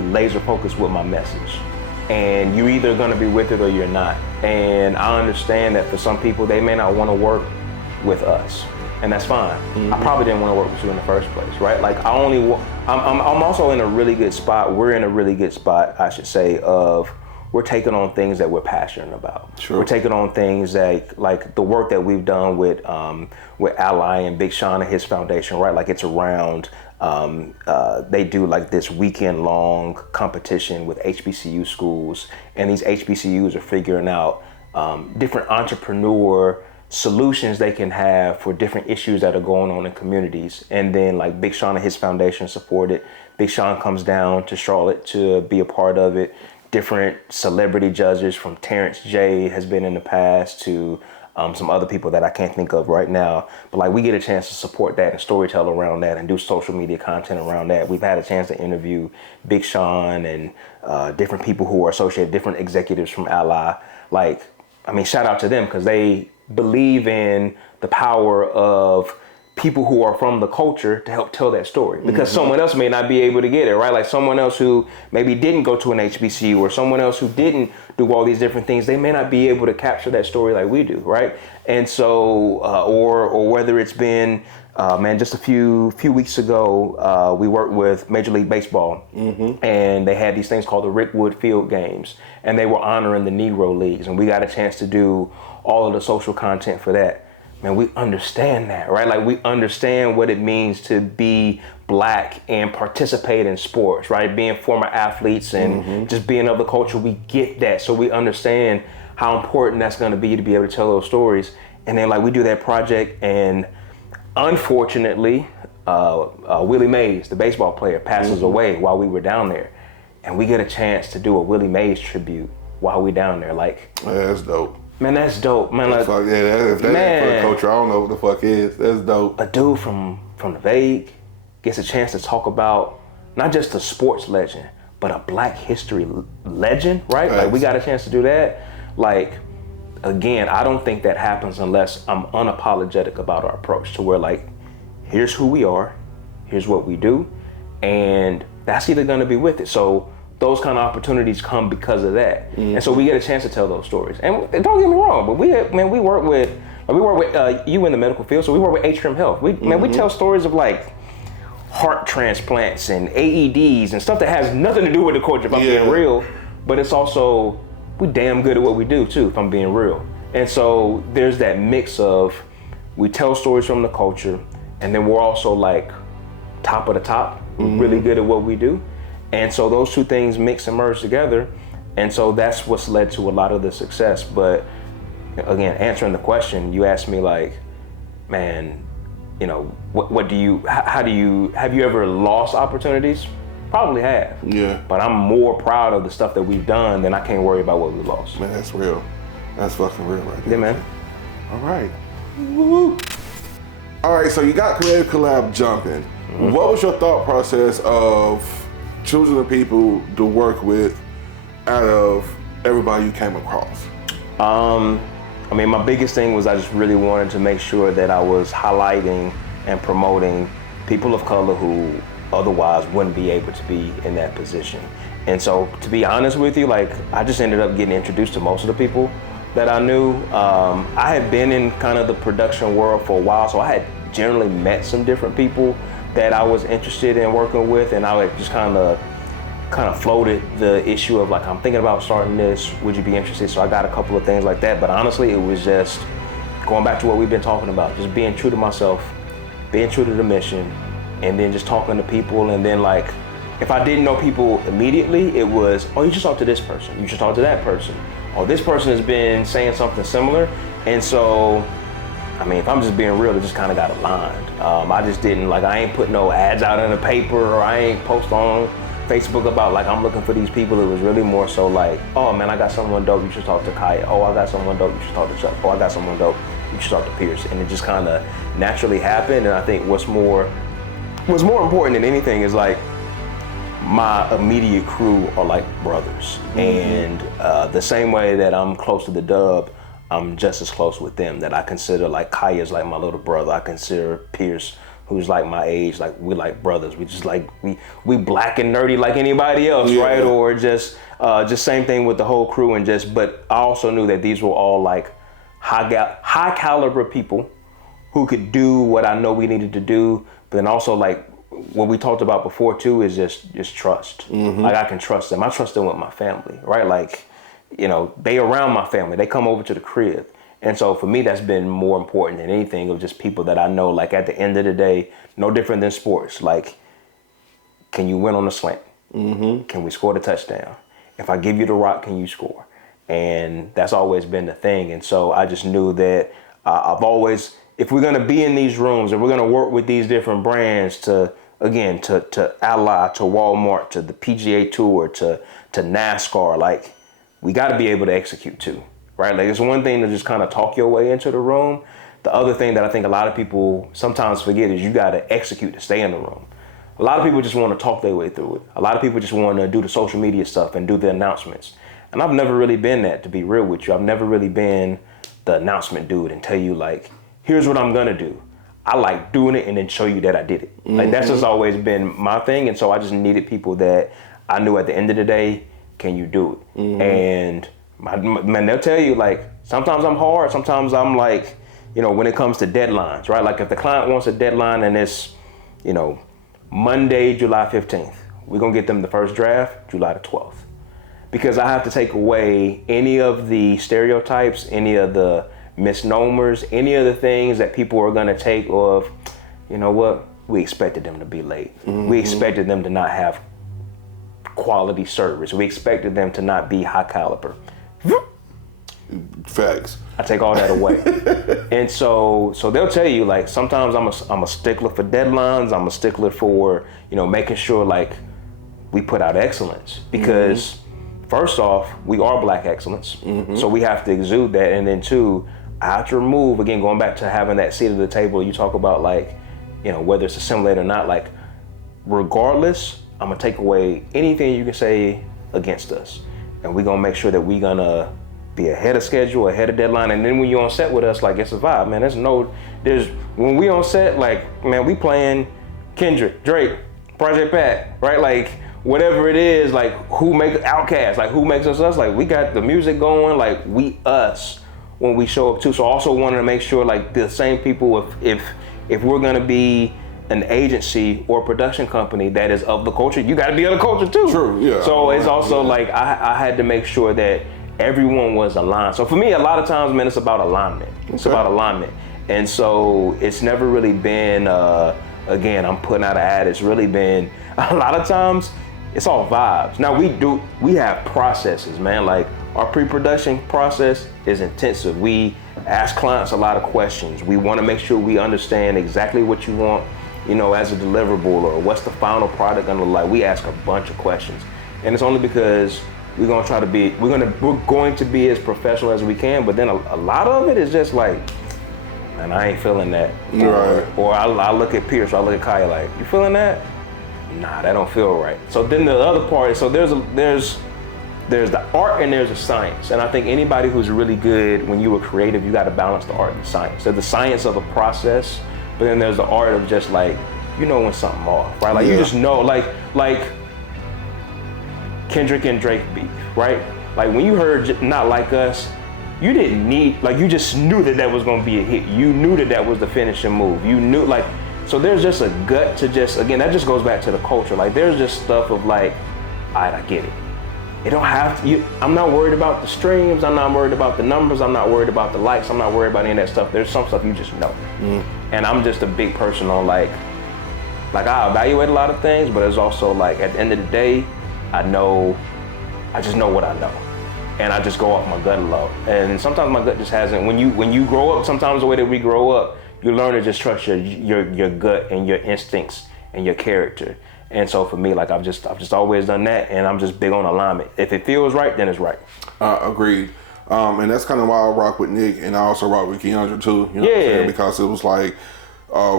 laser focused with my message, and you're either gonna be with it or you're not. And I understand that for some people, they may not want to work with us, and that's fine. I probably didn't want to work with you in the first place, right? Like I'm also in a really good spot. We're in a really good spot, I should say, of we're taking on things that we're passionate about. Sure. We're taking on things like the work that we've done with Ally and Big Sean and his foundation, right? Like it's around, they do like this weekend long competition with HBCU schools, and these HBCUs are figuring out different entrepreneur solutions they can have for different issues that are going on in communities. And then like Big Sean and his foundation support it. Big Sean comes down to Charlotte to be a part of it. Different celebrity judges from Terrence J has been in the past to some other people that I can't think of right now. But like we get a chance to support that and storytell around that and do social media content around that. We've had a chance to interview Big Sean and different people who are associated, different executives from Ally. Like, I mean, shout out to them because they believe in the power of people who are from the culture to help tell that story, because someone else may not be able to get it, right? Like someone else who maybe didn't go to an HBCU or someone else who didn't do all these different things, they may not be able to capture that story like we do, right? And so, or whether it's been, just a few weeks ago, we worked with Major League Baseball, and they had these things called the Rick Wood Field Games, and they were honoring the Negro Leagues, and we got a chance to do all of the social content for that. Man, we understand that, right? Like we understand what it means to be Black and participate in sports, right? Being former athletes and just being of the culture, we get that. So we understand how important that's going to be able to tell those stories. And then like we do that project, and unfortunately, Willie Mays, the baseball player, passes away while we were down there. And we get a chance to do a Willie Mays tribute while we down there. Like, yeah, that's dope. Man, that's dope, man. Like, fuck, yeah, if that ain't for the culture, I don't know what the fuck is. That's dope. A dude from the Vague gets a chance to talk about not just a sports legend, but a Black history legend, right? Like we got a chance to do that. Like, again, I don't think that happens unless I'm unapologetic about our approach to where like, here's who we are, here's what we do, and that's either gonna be with it. So those kind of opportunities come because of that. And so we get a chance to tell those stories. And don't get me wrong, but we work with you in the medical field, so we work with Atrium Health. We tell stories of like heart transplants and AEDs and stuff that has nothing to do with the culture, if I'm being real, but it's also, we damn good at what we do too, if I'm being real. And so there's that mix of, we tell stories from the culture, and then we're also like top of the top, really good at what we do. And so those two things mix and merge together. And so that's what's led to a lot of the success. But again, answering the question, you asked me like, man, you know, have you ever lost opportunities? Probably have. Yeah. But I'm more proud of the stuff that we've done than I can't worry about what we lost. Man, that's real. That's fucking real right there. Yeah, man. All right. Woo-hoo. All right, so you got Creative Collab jumping. What was your thought process of choosing the people to work with out of everybody you came across? I mean, my biggest thing was I just really wanted to make sure that I was highlighting and promoting people of color who otherwise wouldn't be able to be in that position. And so, to be honest with you, like, I just ended up getting introduced to most of the people that I knew. I had been in kind of the production world for a while, so I had generally met some different people that I was interested in working with, and I would just kind of floated the issue of like, I'm thinking about starting this, would you be interested? So I got a couple of things like that, but honestly, it was just going back to what we've been talking about, just being true to myself, being true to the mission, and then just talking to people. And then like, if I didn't know people immediately, it was, oh, you should talk to this person, you should talk to that person, or this person has been saying something similar. And so, I mean, if I'm just being real, it just kind of got aligned. I just didn't, like, I ain't put no ads out in the paper, or I ain't post on Facebook about like, I'm looking for these people. It was really more so like, oh man, I got someone dope, you should talk to Kaya. Oh, I got someone dope, you should talk to Chuck. Oh, I got someone dope, you should talk to Pierce. And it just kind of naturally happened. And I think what's more important than anything is like, my immediate crew are like brothers. And the same way that I'm close to the Dub, I'm just as close with them. That I consider like Kaya's like my little brother. I consider Pierce, who's like my age, like we like brothers. We just like, we black and nerdy like anybody else, right? Or just same thing with the whole crew. And just, but I also knew that these were all like high caliber people who could do what I know we needed to do. But then also like what we talked about before too is just trust. Like I can trust them. I trust them with my family, right? Like, you know, they around my family. They come over to the crib. And so for me, that's been more important than anything, of just people that I know, like at the end of the day, no different than sports. Like, can you win on the slant? Can we score the touchdown? If I give you the rock, can you score? And that's always been the thing. And so I just knew that I've always, if we're gonna be in these rooms and we're gonna work with these different brands to Ally, to Walmart, to the PGA Tour, to NASCAR, like we got to be able to execute too, right? Like it's one thing to just kind of talk your way into the room. The other thing that I think a lot of people sometimes forget is you got to execute to stay in the room. A lot of people just want to talk their way through it. A lot of people just want to do the social media stuff and do the announcements. And I've never really been that, to be real with you. I've never really been the announcement dude and tell you like, here's what I'm gonna do. I like doing it and then show you that I did it. Like that's just always been my thing. And so I just needed people that I knew at the end of the day, can you do it? And man, they'll tell you like, sometimes I'm hard, sometimes I'm like, you know, when it comes to deadlines, right? Like if the client wants a deadline and it's, you know, Monday, July 15th, we're gonna get them the first draft, July the 12th. Because I have to take away any of the stereotypes, any of the misnomers, any of the things that people are gonna take of, you know what, we expected them to be late. We expected them to not have quality service. We expected them to not be high caliber. Facts. I take all that away. And so they'll tell you like, sometimes I'm a stickler for deadlines. I'm a stickler for, you know, making sure like we put out excellence because first off, we are Black excellence. So we have to exude that. And then two, I have to remove, again, going back to having that seat at the table, you talk about like, you know, whether it's assimilated or not, like regardless, I'm gonna take away anything you can say against us. And we're gonna make sure that we're gonna be ahead of schedule, ahead of deadline. And then when you're on set with us, like it's a vibe, man. When we on set, like, man, we playing Kendrick, Drake, Project Pat, right? Like whatever it is, like who make Outkast, like who makes us, like we got the music going, like we us when we show up too. So I also wanted to make sure like the same people, if we're gonna be an agency or production company that is of the culture, you gotta be of the culture too. True, yeah. So it's also like I had to make sure that everyone was aligned. So for me, a lot of times, man, it's about alignment. It's about alignment. And so it's never really been, again, I'm putting out an ad, it's really been, a lot of times, it's all vibes. Now we have processes, man. Like our pre-production process is intensive. We ask clients a lot of questions. We want to make sure we understand exactly what you want, you know, as a deliverable or what's the final product gonna look like. We ask a bunch of questions. And it's only because we're going to be as professional as we can, but then a lot of it is just like, man, I ain't feeling that. Right. Or I look at Pierce, or I look at Kaya like, you feeling that? Nah, that don't feel right. So then the other part, so there's the art and there's the science. And I think anybody who's really good, when you were creative, you got to balance the art and the science. So the science of the process, but then there's the art of just like, you know when something off, right? Like you just know, like Kendrick and Drake beef, right? Like when you heard Not Like Us, you didn't need, like you just knew that was gonna be a hit. You knew that was the finishing move. You knew, like, so there's just a gut to just, again, that just goes back to the culture. Like there's just stuff of like, all right, I get it. It don't have to, I'm not worried about the streams, I'm not worried about the numbers, I'm not worried about the likes, I'm not worried about any of that stuff. There's some stuff you just know. And I'm just a big person on like I evaluate a lot of things, but it's also like at the end of the day, I just know what I know. And I just go off my gut a lot. And sometimes my gut just hasn't, when you grow up, sometimes the way that we grow up, you learn to just trust your gut and your instincts and your character. And so for me, like I've just always done that, and I'm just big on alignment. If it feels right, then it's right. Agreed. And that's kind of why I rock with Nick, and I also rock with Keandra too. You know what I'm saying? Because it was like,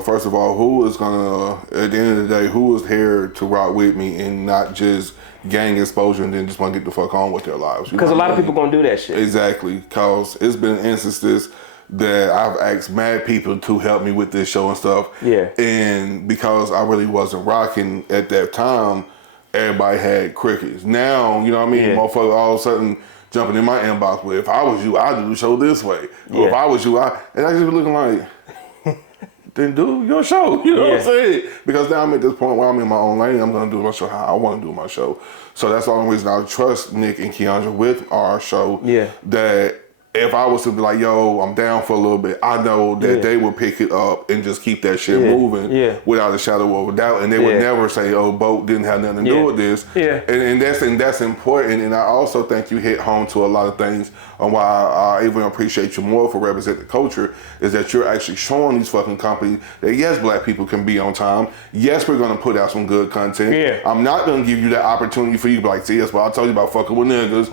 first of all, who is gonna, at the end of the day, who is here to rock with me and not just gain exposure and then just want to get the fuck on with their lives? Because a lot of people gonna do that shit. Exactly. Because it's been instances that I've asked mad people to help me with this show and stuff. Yeah. And because I really wasn't rocking at that time, everybody had crickets. Now, you know what I mean? Motherfucker all of a sudden jumping in my inbox with, if I was you, I'd do the show this way. Or if I was you, and I just be looking like, then do your show. You know what I'm saying? Because now I'm at this point where I'm in my own lane. I'm going to do my show how I want to do my show. So that's the only reason I trust Nick and Keandra with our show. Yeah. That if I was to be like, yo, I'm down for a little bit, I know that they would pick it up and just keep that shit moving without a shadow of a doubt. And they would never say, oh, Boat didn't have nothing to do with this. And that's important. And I also think you hit home to a lot of things on why I even appreciate you more for representing the culture, is that you're actually showing these fucking companies that yes, black people can be on time. Yes, we're going to put out some good content. I'm not going to give you that opportunity for you to be like, see, that's what I told you about fucking with niggas.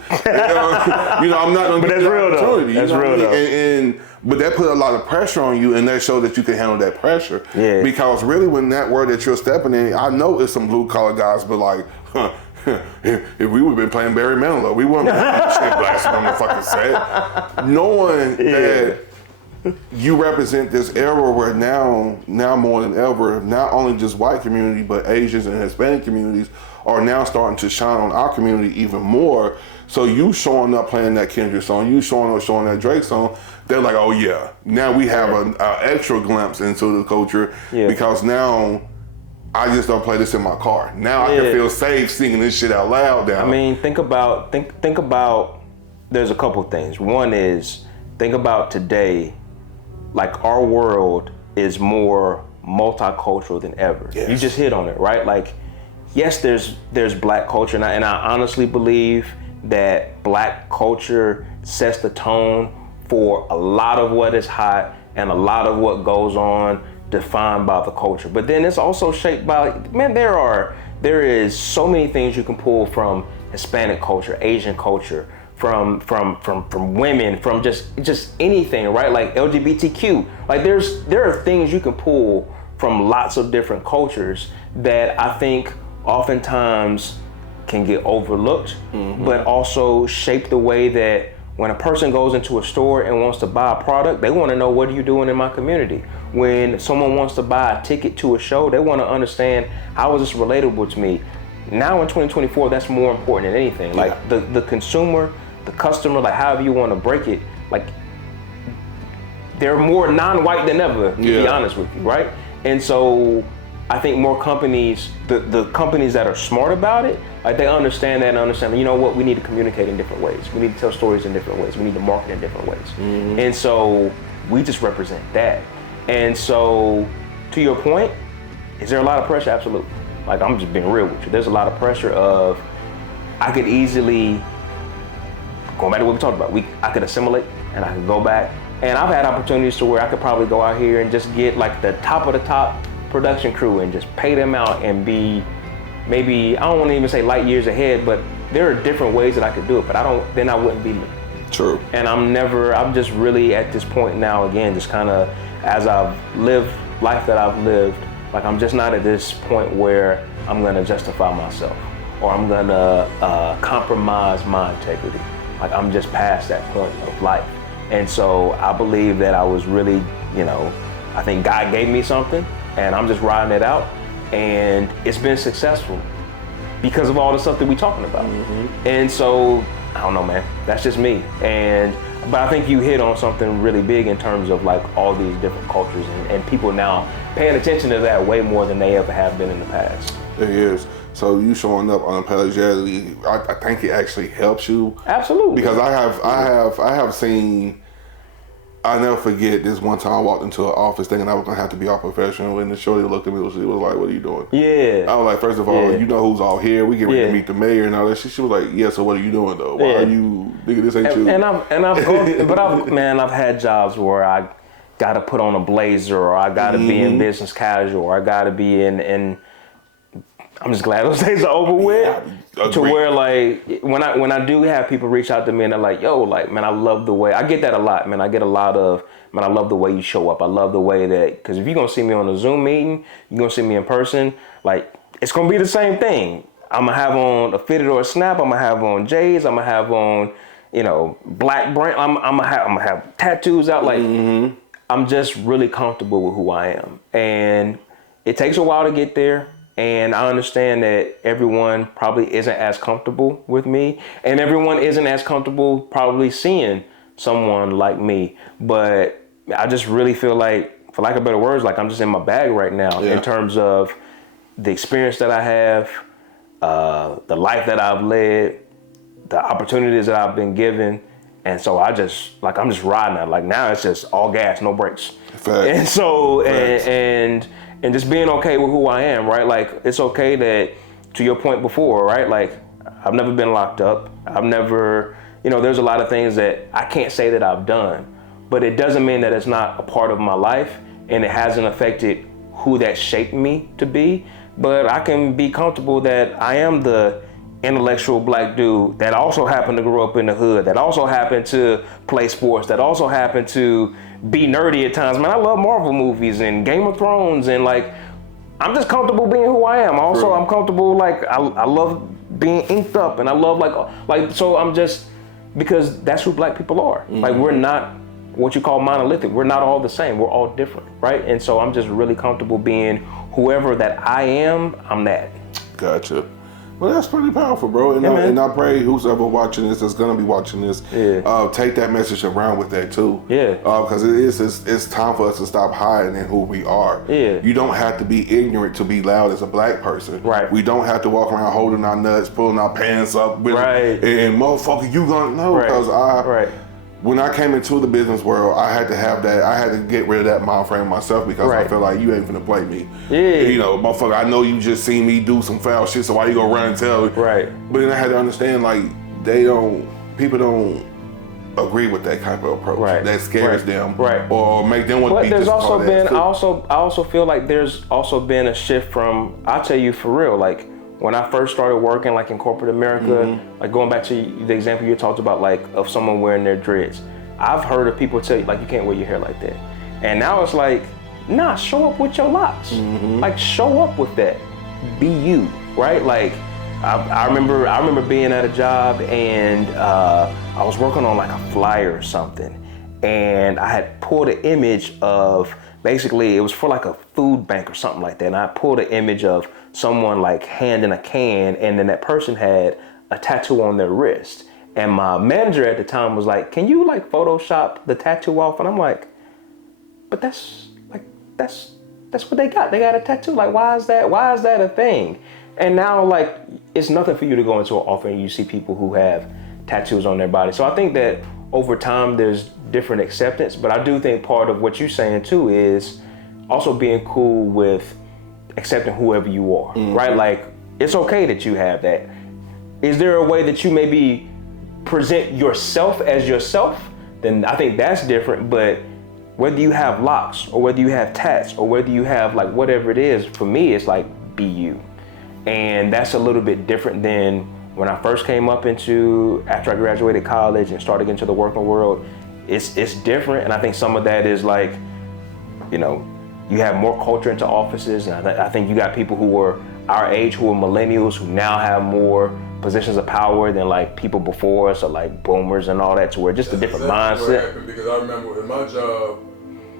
You know, I'm not going to give you that opportunity. That's real though. But that put a lot of pressure on you, and that showed that you can handle that pressure. Because really, when that word that you're stepping in, I know it's some blue collar guys, but like, if we would have been playing Barry Manilow, we wouldn't have shit blasting on the fucking set. Knowing that you represent this era where now more than ever, not only just white community, but Asians and Hispanic communities are now starting to shine on our community even more. So you showing up playing that Kendrick song, you showing up showing that Drake song, they're like, oh yeah, now we have an extra glimpse into the culture because now I just don't play this in my car. Now I can feel safe singing this shit out loud now. I mean, think about, there's a couple things. One is, think about today, like our world is more multicultural than ever. You just hit on it, right? Like, yes, there's black culture, and I honestly believe that black culture sets the tone for a lot of what is hot and a lot of what goes on, defined by the culture. But then it's also shaped by, man, there is so many things you can pull from Hispanic culture, Asian culture, from women, from just anything, right? Like LGBTQ. Like there are things you can pull from lots of different cultures that I think oftentimes can get overlooked, but also shape the way that when a person goes into a store and wants to buy a product, they want to know, what are you doing in my community? When someone wants to buy a ticket to a show, they want to understand, how is this relatable to me? Now in 2024, that's more important than anything. Like the consumer, the customer, like however you want to break it, like they're more non-white than ever, to be honest with you, right? And so I think more companies, the companies that are smart about it, like they understand that and understand, you know what, we need to communicate in different ways. We need to tell stories in different ways. We need to market in different ways. And so we just represent that. And so to your point, is there a lot of pressure? Absolutely. Like, I'm just being real with you. There's a lot of pressure of, I could easily, going back to what we talked about, I could assimilate and I could go back. And I've had opportunities to where I could probably go out here and just get like the top of the top production crew and just pay them out and be maybe, I don't want to even say light years ahead, but there are different ways that I could do it, but then I wouldn't be me. True. And I'm just really at this point now, again, just kind of as I've lived life that I've lived, like I'm just not at this point where I'm gonna justify myself or I'm gonna compromise my integrity. Like I'm just past that point of life. And so I believe that I was really, I think God gave me something and I'm just riding it out. And it's been successful because of all the stuff that we're talking about. And so, I don't know, man, that's just me. But I think you hit on something really big in terms of like all these different cultures and people now paying attention to that way more than they ever have been in the past. It is. So you showing up unapologetically, I think it actually helps you. Absolutely. Because I have seen, I never forget this one time I walked into an office thinking I was gonna have to be all professional, and the shorty looked at me, she was like, "What are you doing?" I was like, first of all, you know who's all here. We get ready to meet the mayor and all that shit. She was like, "Yeah, so what are you doing though? Why are you, nigga, this ain't you?" I've had jobs where I gotta put on a blazer or I gotta be in business casual or I gotta be in I'm just glad those days are over with. To where like when I do have people reach out to me and they're like, yo, like, man, I love the way, I get that a lot, man. I get a lot of, man, I love the way you show up. I love the way that, because if you're gonna see me on a Zoom meeting, you're gonna see me in person, like it's gonna be the same thing. I'm gonna have on a fitted or a snap. I'm gonna have on J's. I'm gonna have on, black brand. I'm gonna have tattoos out. Like I'm just really comfortable with who I am, and it takes a while to get there. And I understand that everyone probably isn't as comfortable with me, and everyone isn't as comfortable probably seeing someone like me. But I just really feel like, for lack of better words, like I'm just in my bag right now in terms of the experience that I have, the life that I've led, the opportunities that I've been given, And so I'm just riding it. Like now it's just all gas, no brakes. Facts. And so, Facts. and just being okay with who I am, right? Like it's okay that, to your point before, right? Like I've never been locked up. I've never, there's a lot of things that I can't say that I've done, but it doesn't mean that it's not a part of my life and it hasn't affected who that shaped me to be. But I can be comfortable that I am the intellectual black dude that also happened to grow up in the hood, that also happened to play sports, that also happened to be nerdy at times. Man, I love Marvel movies and Game of Thrones, and like, I'm just comfortable being who I am. Also, I'm comfortable, like, I love being inked up, and I love like, so I'm just, because that's who black people are. Like, we're not what you call monolithic. We're not all the same. We're all different, right? And so I'm just really comfortable being whoever that I am, I'm that. Gotcha. Well, that's pretty powerful, bro. And, and I pray who's ever watching this, that's gonna be watching this, take that message around with that too. Yeah. Because it's time for us to stop hiding in who we are. Yeah. You don't have to be ignorant to be loud as a black person. Right. We don't have to walk around holding our nuts, pulling our pants up, with and motherfucker, you gonna know because when I came into the business world, I had to have that. I had to get rid of that mind frame myself because I feel like you ain't finna play me. Yeah. Motherfucker, I know you just seen me do some foul shit, so why you gonna run and tell me? Right. But then I had to understand, like, people don't agree with that kind of approach. Right. That scares them. Right. Or make them want to be there's just also been, I also feel like there's also been a shift from, I'll tell you for real, like, when I first started working like in corporate America, like going back to the example you talked about, like of someone wearing their dreads, I've heard of people tell you like, you can't wear your hair like that. And now it's like, nah, show up with your locks. Like show up with that, be you, right? Like I remember being at a job and I was working on like a flyer or something. And I had pulled an image of, basically it was for like a food bank or something like that. And I pulled an image of someone like handing a can, and then that person had a tattoo on their wrist. And my manager at the time was like, can you like Photoshop the tattoo off? And I'm like, but that's what they got. They got a tattoo. Like, why is that a thing? And now like, it's nothing for you to go into an office and you see people who have tattoos on their body. So I think that over time there's different acceptance, but I do think part of what you're saying too is also being cool with accepting whoever you are, right? Like, it's okay that you have that. Is there a way that you maybe present yourself as yourself? Then I think that's different, but whether you have locks or whether you have tats or whether you have like whatever it is, for me, it's like, be you. And that's a little bit different than when I first came up after I graduated college and started into the working world. It's different, and I think some of that is like, you have more culture into offices, and I think you got people who were our age, who are millennials, who now have more positions of power than like people before us, or like boomers and all that, to where just a different mindset. Because I remember in my job,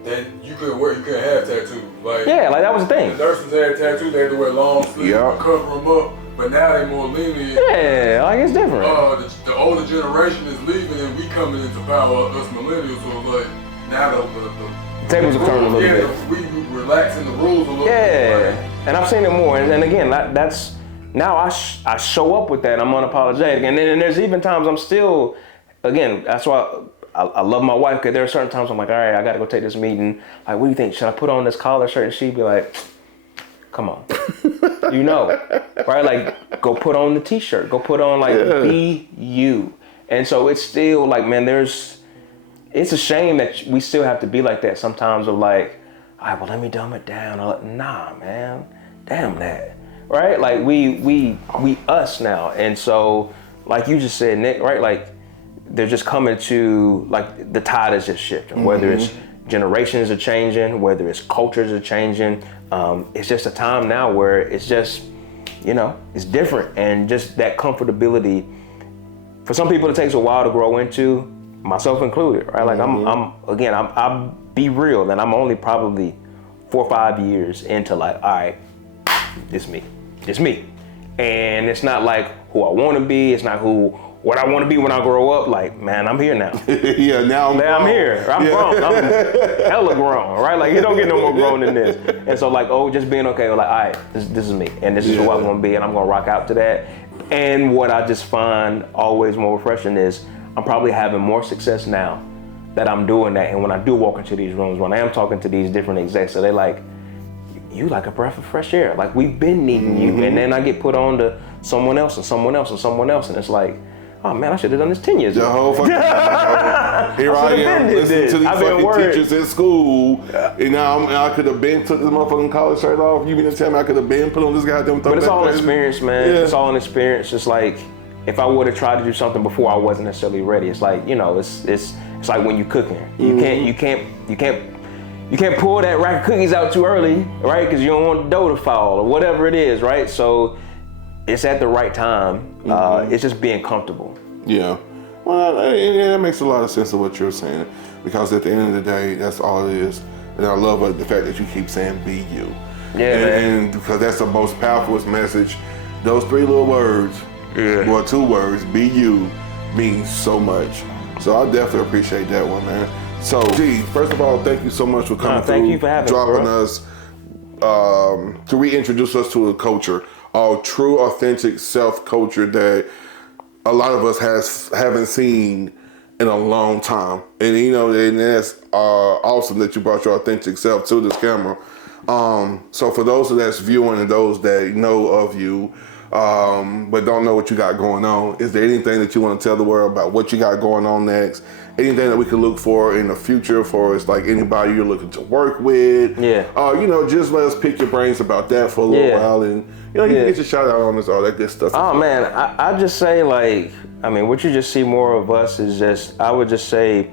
that you couldn't have tattoos. Like, like that was the thing. The nurses had tattoos, they had to wear long sleeves to cover them up. But now they're more lenient. Yeah, like it's different. The older generation is leaving and we coming into power, us millennials. So like now the tables have turned a little bit. We relaxing the rules a little bit. Yeah, and I've seen it more. And again, that's now I show up with that. I'm unapologetic. And then there's even times I'm still, again, that's why I love my wife, because there are certain times I'm like, all right, I got to go take this meeting. Like, what do you think? Should I put on this collar shirt? And she'd be like, come on. Right? Like, go put on the t-shirt. Go put on, like, be you. And so it's still like, man, it's a shame that we still have to be like that sometimes, of like, all right, well, let me dumb it down. Nah, man, damn that. Right? Like, we us now. And so, like you just said, Nick, right? Like, they're just coming to, like, the tide is just shifting, whether it's generations are changing, whether it's cultures are changing. It's just a time now where it's just, it's different. And just that comfortability, for some people it takes a while to grow into, myself included, right? Like I'll be real, and I'm only probably 4 or 5 years into like, all right, it's me. And it's not like who I want to be. It's not what I want to be when I grow up. Like, man, I'm here now. Now I'm here. I'm grown. I'm hella grown, right? Like, you don't get no more grown than this. And so, like, just being okay with, like, all right, this is me, and this is who I want to be, and I'm going to rock out to that. And what I just find always more refreshing is I'm probably having more success now that I'm doing that. And when I do walk into these rooms, when I am talking to these different execs, so they're like, you like a breath of fresh air. Like, we've been needing you. And then I get put on to someone else and someone else and someone else. And it's like, oh man, I should have done this 10 years ago. The whole fucking here I am listening to these fucking teachers in school, and now I could have been took this motherfucking college shirt off. You mean to tell me I could have been put on this goddamn thing? But it's all experience, man. Yeah. It's all an experience. It's like, if I would have tried to do something before, I wasn't necessarily ready. It's like, you know, it's like when you're cooking. You can't pull that rack of cookies out too early, right? Because you don't want the dough to fall or whatever it is, right? So it's at the right time. It's just being comfortable. Yeah. Well, that makes a lot of sense of what you're saying, because at the end of the day, that's all it is. And I love the fact that you keep saying "be you." Yeah, and because that's the most powerful message. Those 3 little words, or 2 words, "be you," means so much. So I definitely appreciate that one, man. So, G, first of all, thank you so much for coming through, thank you for having dropping us, to reintroduce us to a culture, a true, authentic self culture that a lot of us haven't seen in a long time. And you know, and that's awesome that you brought your authentic self to this camera. So for those that's viewing and those that know of you, but don't know what you got going on, is there anything that you want to tell the world about what you got going on next? Anything that we can look for in the future for us, like anybody you're looking to work with? Yeah. You know, just let us pick your brains about that for a little while, and you know, you can get your shout out on this, all that good stuff. Oh man, I just say, like, I mean, what you just see more of us is just, I would just say,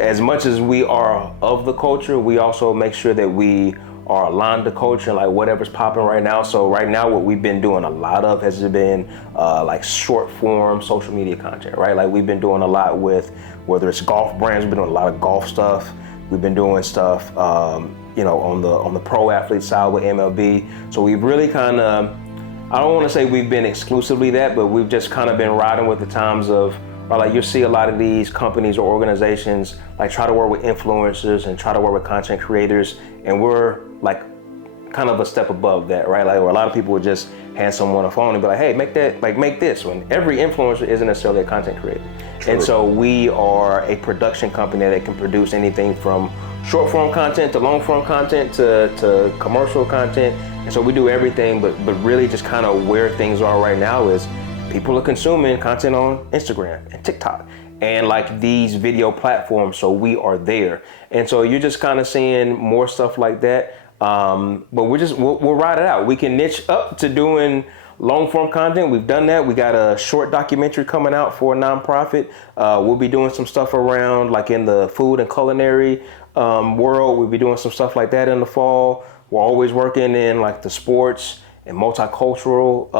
as much as we are of the culture, we also make sure that we are aligned to culture, like whatever's popping right now. So right now, what we've been doing a lot of has been like short form social media content, right? Like, we've been doing a lot with, whether it's golf brands, we've been doing a lot of golf stuff. We've been doing stuff, you know, on the pro athlete side with MLB. So we've really kind of, I don't want to say we've been exclusively that, but we've just kind of been riding with the times of, or like, you'll see a lot of these companies or organizations like try to work with influencers and try to work with content creators, and we're like kind of a step above that, right? Like, where a lot of people would just hand someone a phone and be like, hey, make that, like, make this, when every influencer isn't necessarily a content creator. True. And so we are a production company that can produce anything from short form content to long form content to commercial content. And so we do everything, but really just kind of where things are right now is people are consuming content on Instagram and TikTok and like these video platforms. So we are there. And so you're just kind of seeing more stuff like that. But we'll ride it out. We can niche up to doing long form content. We've done that. We got a short documentary coming out for a nonprofit. We'll be doing some stuff around like in the food and culinary world. We'll be doing some stuff like that in the fall. We're always working in like the sports and multicultural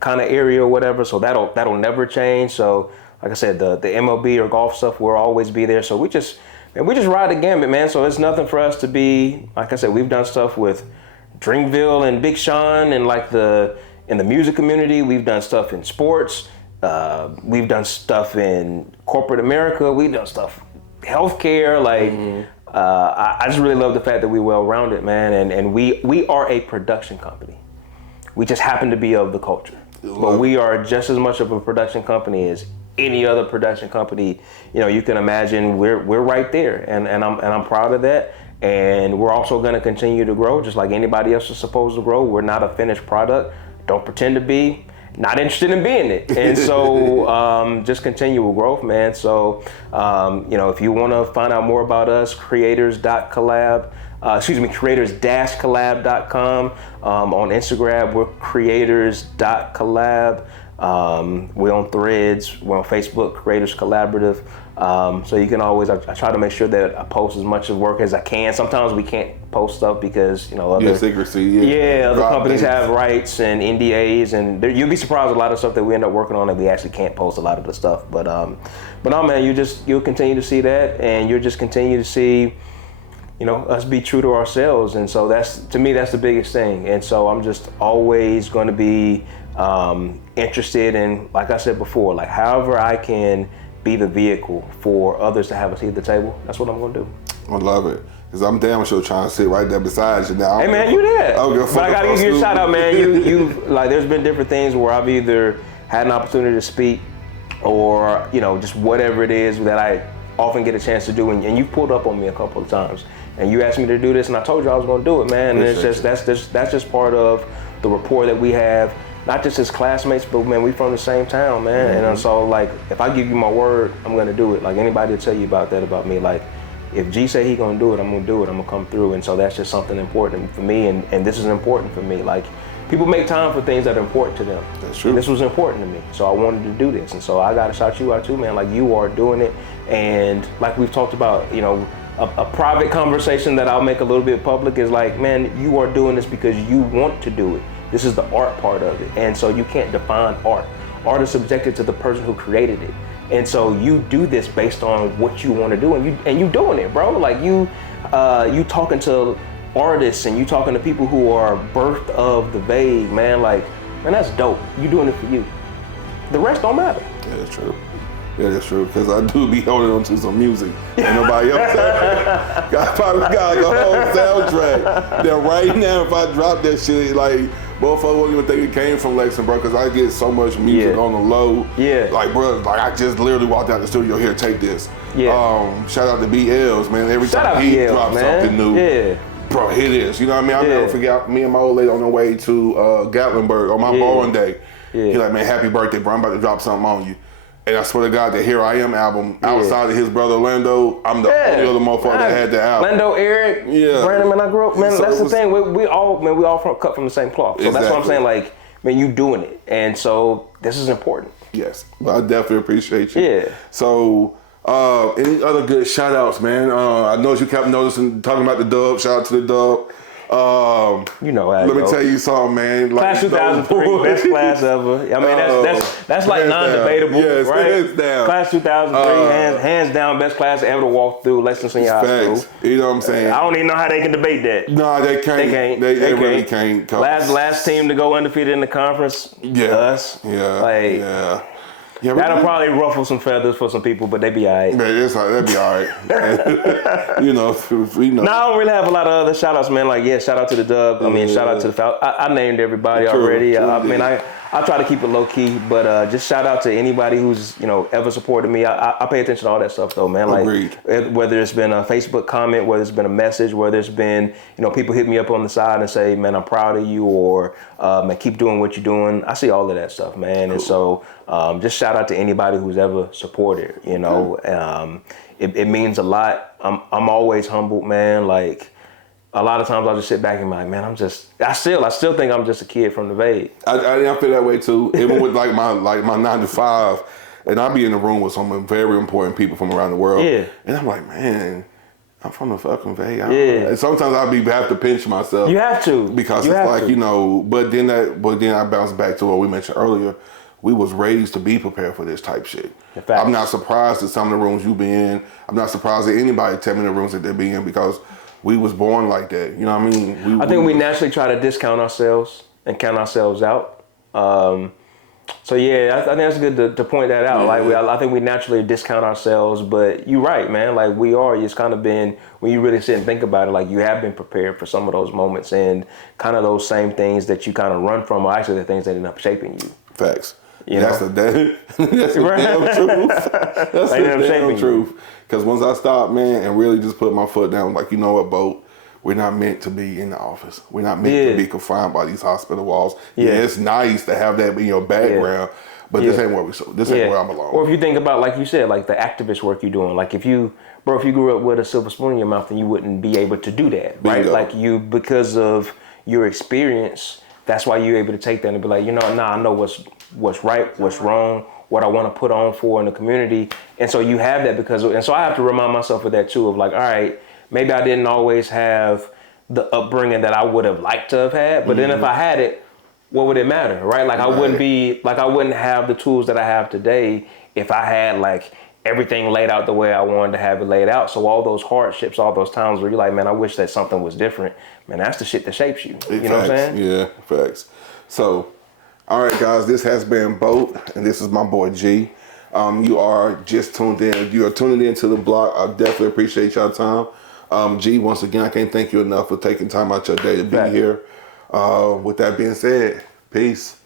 kind of area or whatever. So that'll never change. So like I said, the MLB or golf stuff will always be there. So we just ride the gambit, man. So it's nothing for us to be, like I said, we've done stuff with Dreamville and Big Sean and like in the music community. We've done stuff in sports. We've done stuff in corporate America. We've done stuff healthcare. Like, I just really love the fact that we're well-rounded, man. And we are a production company. We just happen to be of the culture. But we are just as much of a production company as any other production company, you know, you can imagine. We're right there, and I'm proud of that. And we're also going to continue to grow, just like anybody else is supposed to grow. We're not a finished product. Don't pretend to be. Not interested in being it. And so just continual growth, man. So you know, if you want to find out more about us, creators-collab. creators-collab.com. On Instagram, we're creators.collab. We're on Threads, we're on Facebook, Creators Collaborative. So you can always, I try to make sure that I post as much of work as I can. Sometimes we can't post stuff because, you know, other secrecy, other companies have rights and NDAs, and you'll be surprised a lot of stuff that we end up working on that we actually can't post a lot of the stuff. But no, man, you'll continue to see that, and you'll just continue to see, you know, us be true to ourselves. And so to me, that's the biggest thing. And so I'm just always going to be interested in, like I said before, like however I can be the vehicle for others to have a seat at the table. That's what I'm going to do. I love it. Because I'm damn sure trying to sit right there beside you now. Hey man, you there. But I got to give you a shout out, man. You like, there's been different things where I've either had an opportunity to speak or just whatever it is that I often get a chance to do. And you pulled up on me a couple of times, and you asked me to do this, and I told you I was going to do it, man. And it's just that's just part of the rapport that we have, not just as classmates, but man, we from the same town, man. And so like, if I give you my word, I'm going to do it. Like anybody will tell you about that about me. Like if G say he going to do it, I'm going to do it. I'm going to come through. And so that's just something important for me, and this is important for me. Like people make time for things that are important to them. That's true. And this was important to me, so I wanted to do this. And so I got to shout you out too, man. Like you are doing it, and like we've talked about, a private conversation that I'll make a little bit public is like, man, you are doing this because you want to do it. This is the art part of it, and so you can't define art. Art is subjected to the person who created it, and so you do this based on what you want to do, and you doing it, bro. Like you talking to artists and you talking to people who are birthed of the vague, man. Like, man, that's dope. You doing it for you. The rest don't matter. Yeah, that's true. Yeah, that's true. Because I do be holding on to some music. Ain't nobody else there. I probably got like a whole soundtrack that right now, if I drop that shit, like, motherfuckers won't even think it came from Lexington, bro, because I get so much music on the low. Yeah. Like, bro, like I just literally walked out the studio, here, take this. Yeah. Shout out to BLs, man. Every time he drops something new. Yeah. Bro, here it is. You know what I mean? I'll never forget, me and my old lady on the way to Gatlinburg on my born day. Yeah. He like, man, happy birthday, bro. I'm about to drop something on you. And I swear to God, the Here I Am album, outside of his brother Lando, I'm the only other motherfucker that had the album. Lando, Eric, Brandon, man, I grew up, man, so that's the thing. We all cut from the same cloth. So that's what I'm saying, like, man, you doing it. And so this is important. Yes, I definitely appreciate you. Yeah. So, any other good shout outs, man? I noticed you kept noticing, talking about the dub. Shout out to the dub. Let me tell you something, man. Like, class 2003, best class ever. I mean, that's like non-debatable, yes, right? Hands down. Class 2003, hands down, best class ever to walk through Lexington Senior High School. You know what I'm saying? I don't even know how they can debate that. No, they can't. They really can't. Last team to go undefeated in the conference. Yeah. Us. Yeah. Yeah, that'll probably ruffle some feathers for some people, but they be all right. They'll be all right. No, I don't really have a lot of other shout outs, man. Like, shout out to the dub. I mean, shout out to the Falcons. I named everybody already. I try to keep it low key, but just shout out to anybody who's ever supported me. I pay attention to all that stuff though, man. Like, whether it's been a Facebook comment, whether it's been a message, whether it's been people hit me up on the side and say, man, I'm proud of you, or man, keep doing what you're doing. I see all of that stuff, man. Cool. And so just shout out to anybody who's ever supported. It means a lot. I'm always humbled, man. Like, a lot of times I'll just sit back and be like, man, I still think I'm just a kid from the Vague. I feel that way too. Even with like my 9 to 5, and I'll be in the room with some very important people from around the world. Yeah. And I'm like, man, I'm from the fucking Vague. And sometimes have to pinch myself. You have to. Because it's like, but then I bounce back to what we mentioned earlier. We was raised to be prepared for this type shit. I'm not surprised at some of the rooms you be in. I'm not surprised at anybody tell me the rooms that they be in, because we was born like that. You know what I mean? I think we naturally try to discount ourselves and count ourselves out. So I think that's good to point that out. Yeah. I think we naturally discount ourselves, but you're right, man. Like, we are. It's kind of been, when you really sit and think about it, like, you have been prepared for some of those moments, and kind of those same things that you kind of run from are actually the things that end up shaping you. Facts. That's the damn truth. That's the damn truth. Because once I stopped, man, and really just put my foot down, like, you know what, Bo, we're not meant to be in the office. We're not meant to be confined by these hospital walls. Yeah, it's nice to have that in your background, but this ain't where this ain't where I belong. Or if you think about, like you said, like the activist work you're doing, like if you grew up with a silver spoon in your mouth, then you wouldn't be able to do that, right? Bingo. Like, because of your experience, that's why you're able to take that and be like, I know what's right, what's wrong, what I want to put on for in the community. And so you have that and so I have to remind myself of that too, of like, all right, maybe I didn't always have the upbringing that I would have liked to have had, but then if I had it, what would it matter, right? Like, I wouldn't have the tools that I have today if I had like everything laid out the way I wanted to have it laid out. So all those hardships, all those times where you're like, man, I wish that something was different, man, that's the shit that shapes you. You know what I'm saying? Yeah, facts. So, all right, guys, this has been Boat, and this is my boy G. You are just tuned in. You are tuning in to the block. I definitely appreciate your time. G, once again, I can't thank you enough for taking time out your day to be here. With that being said, peace.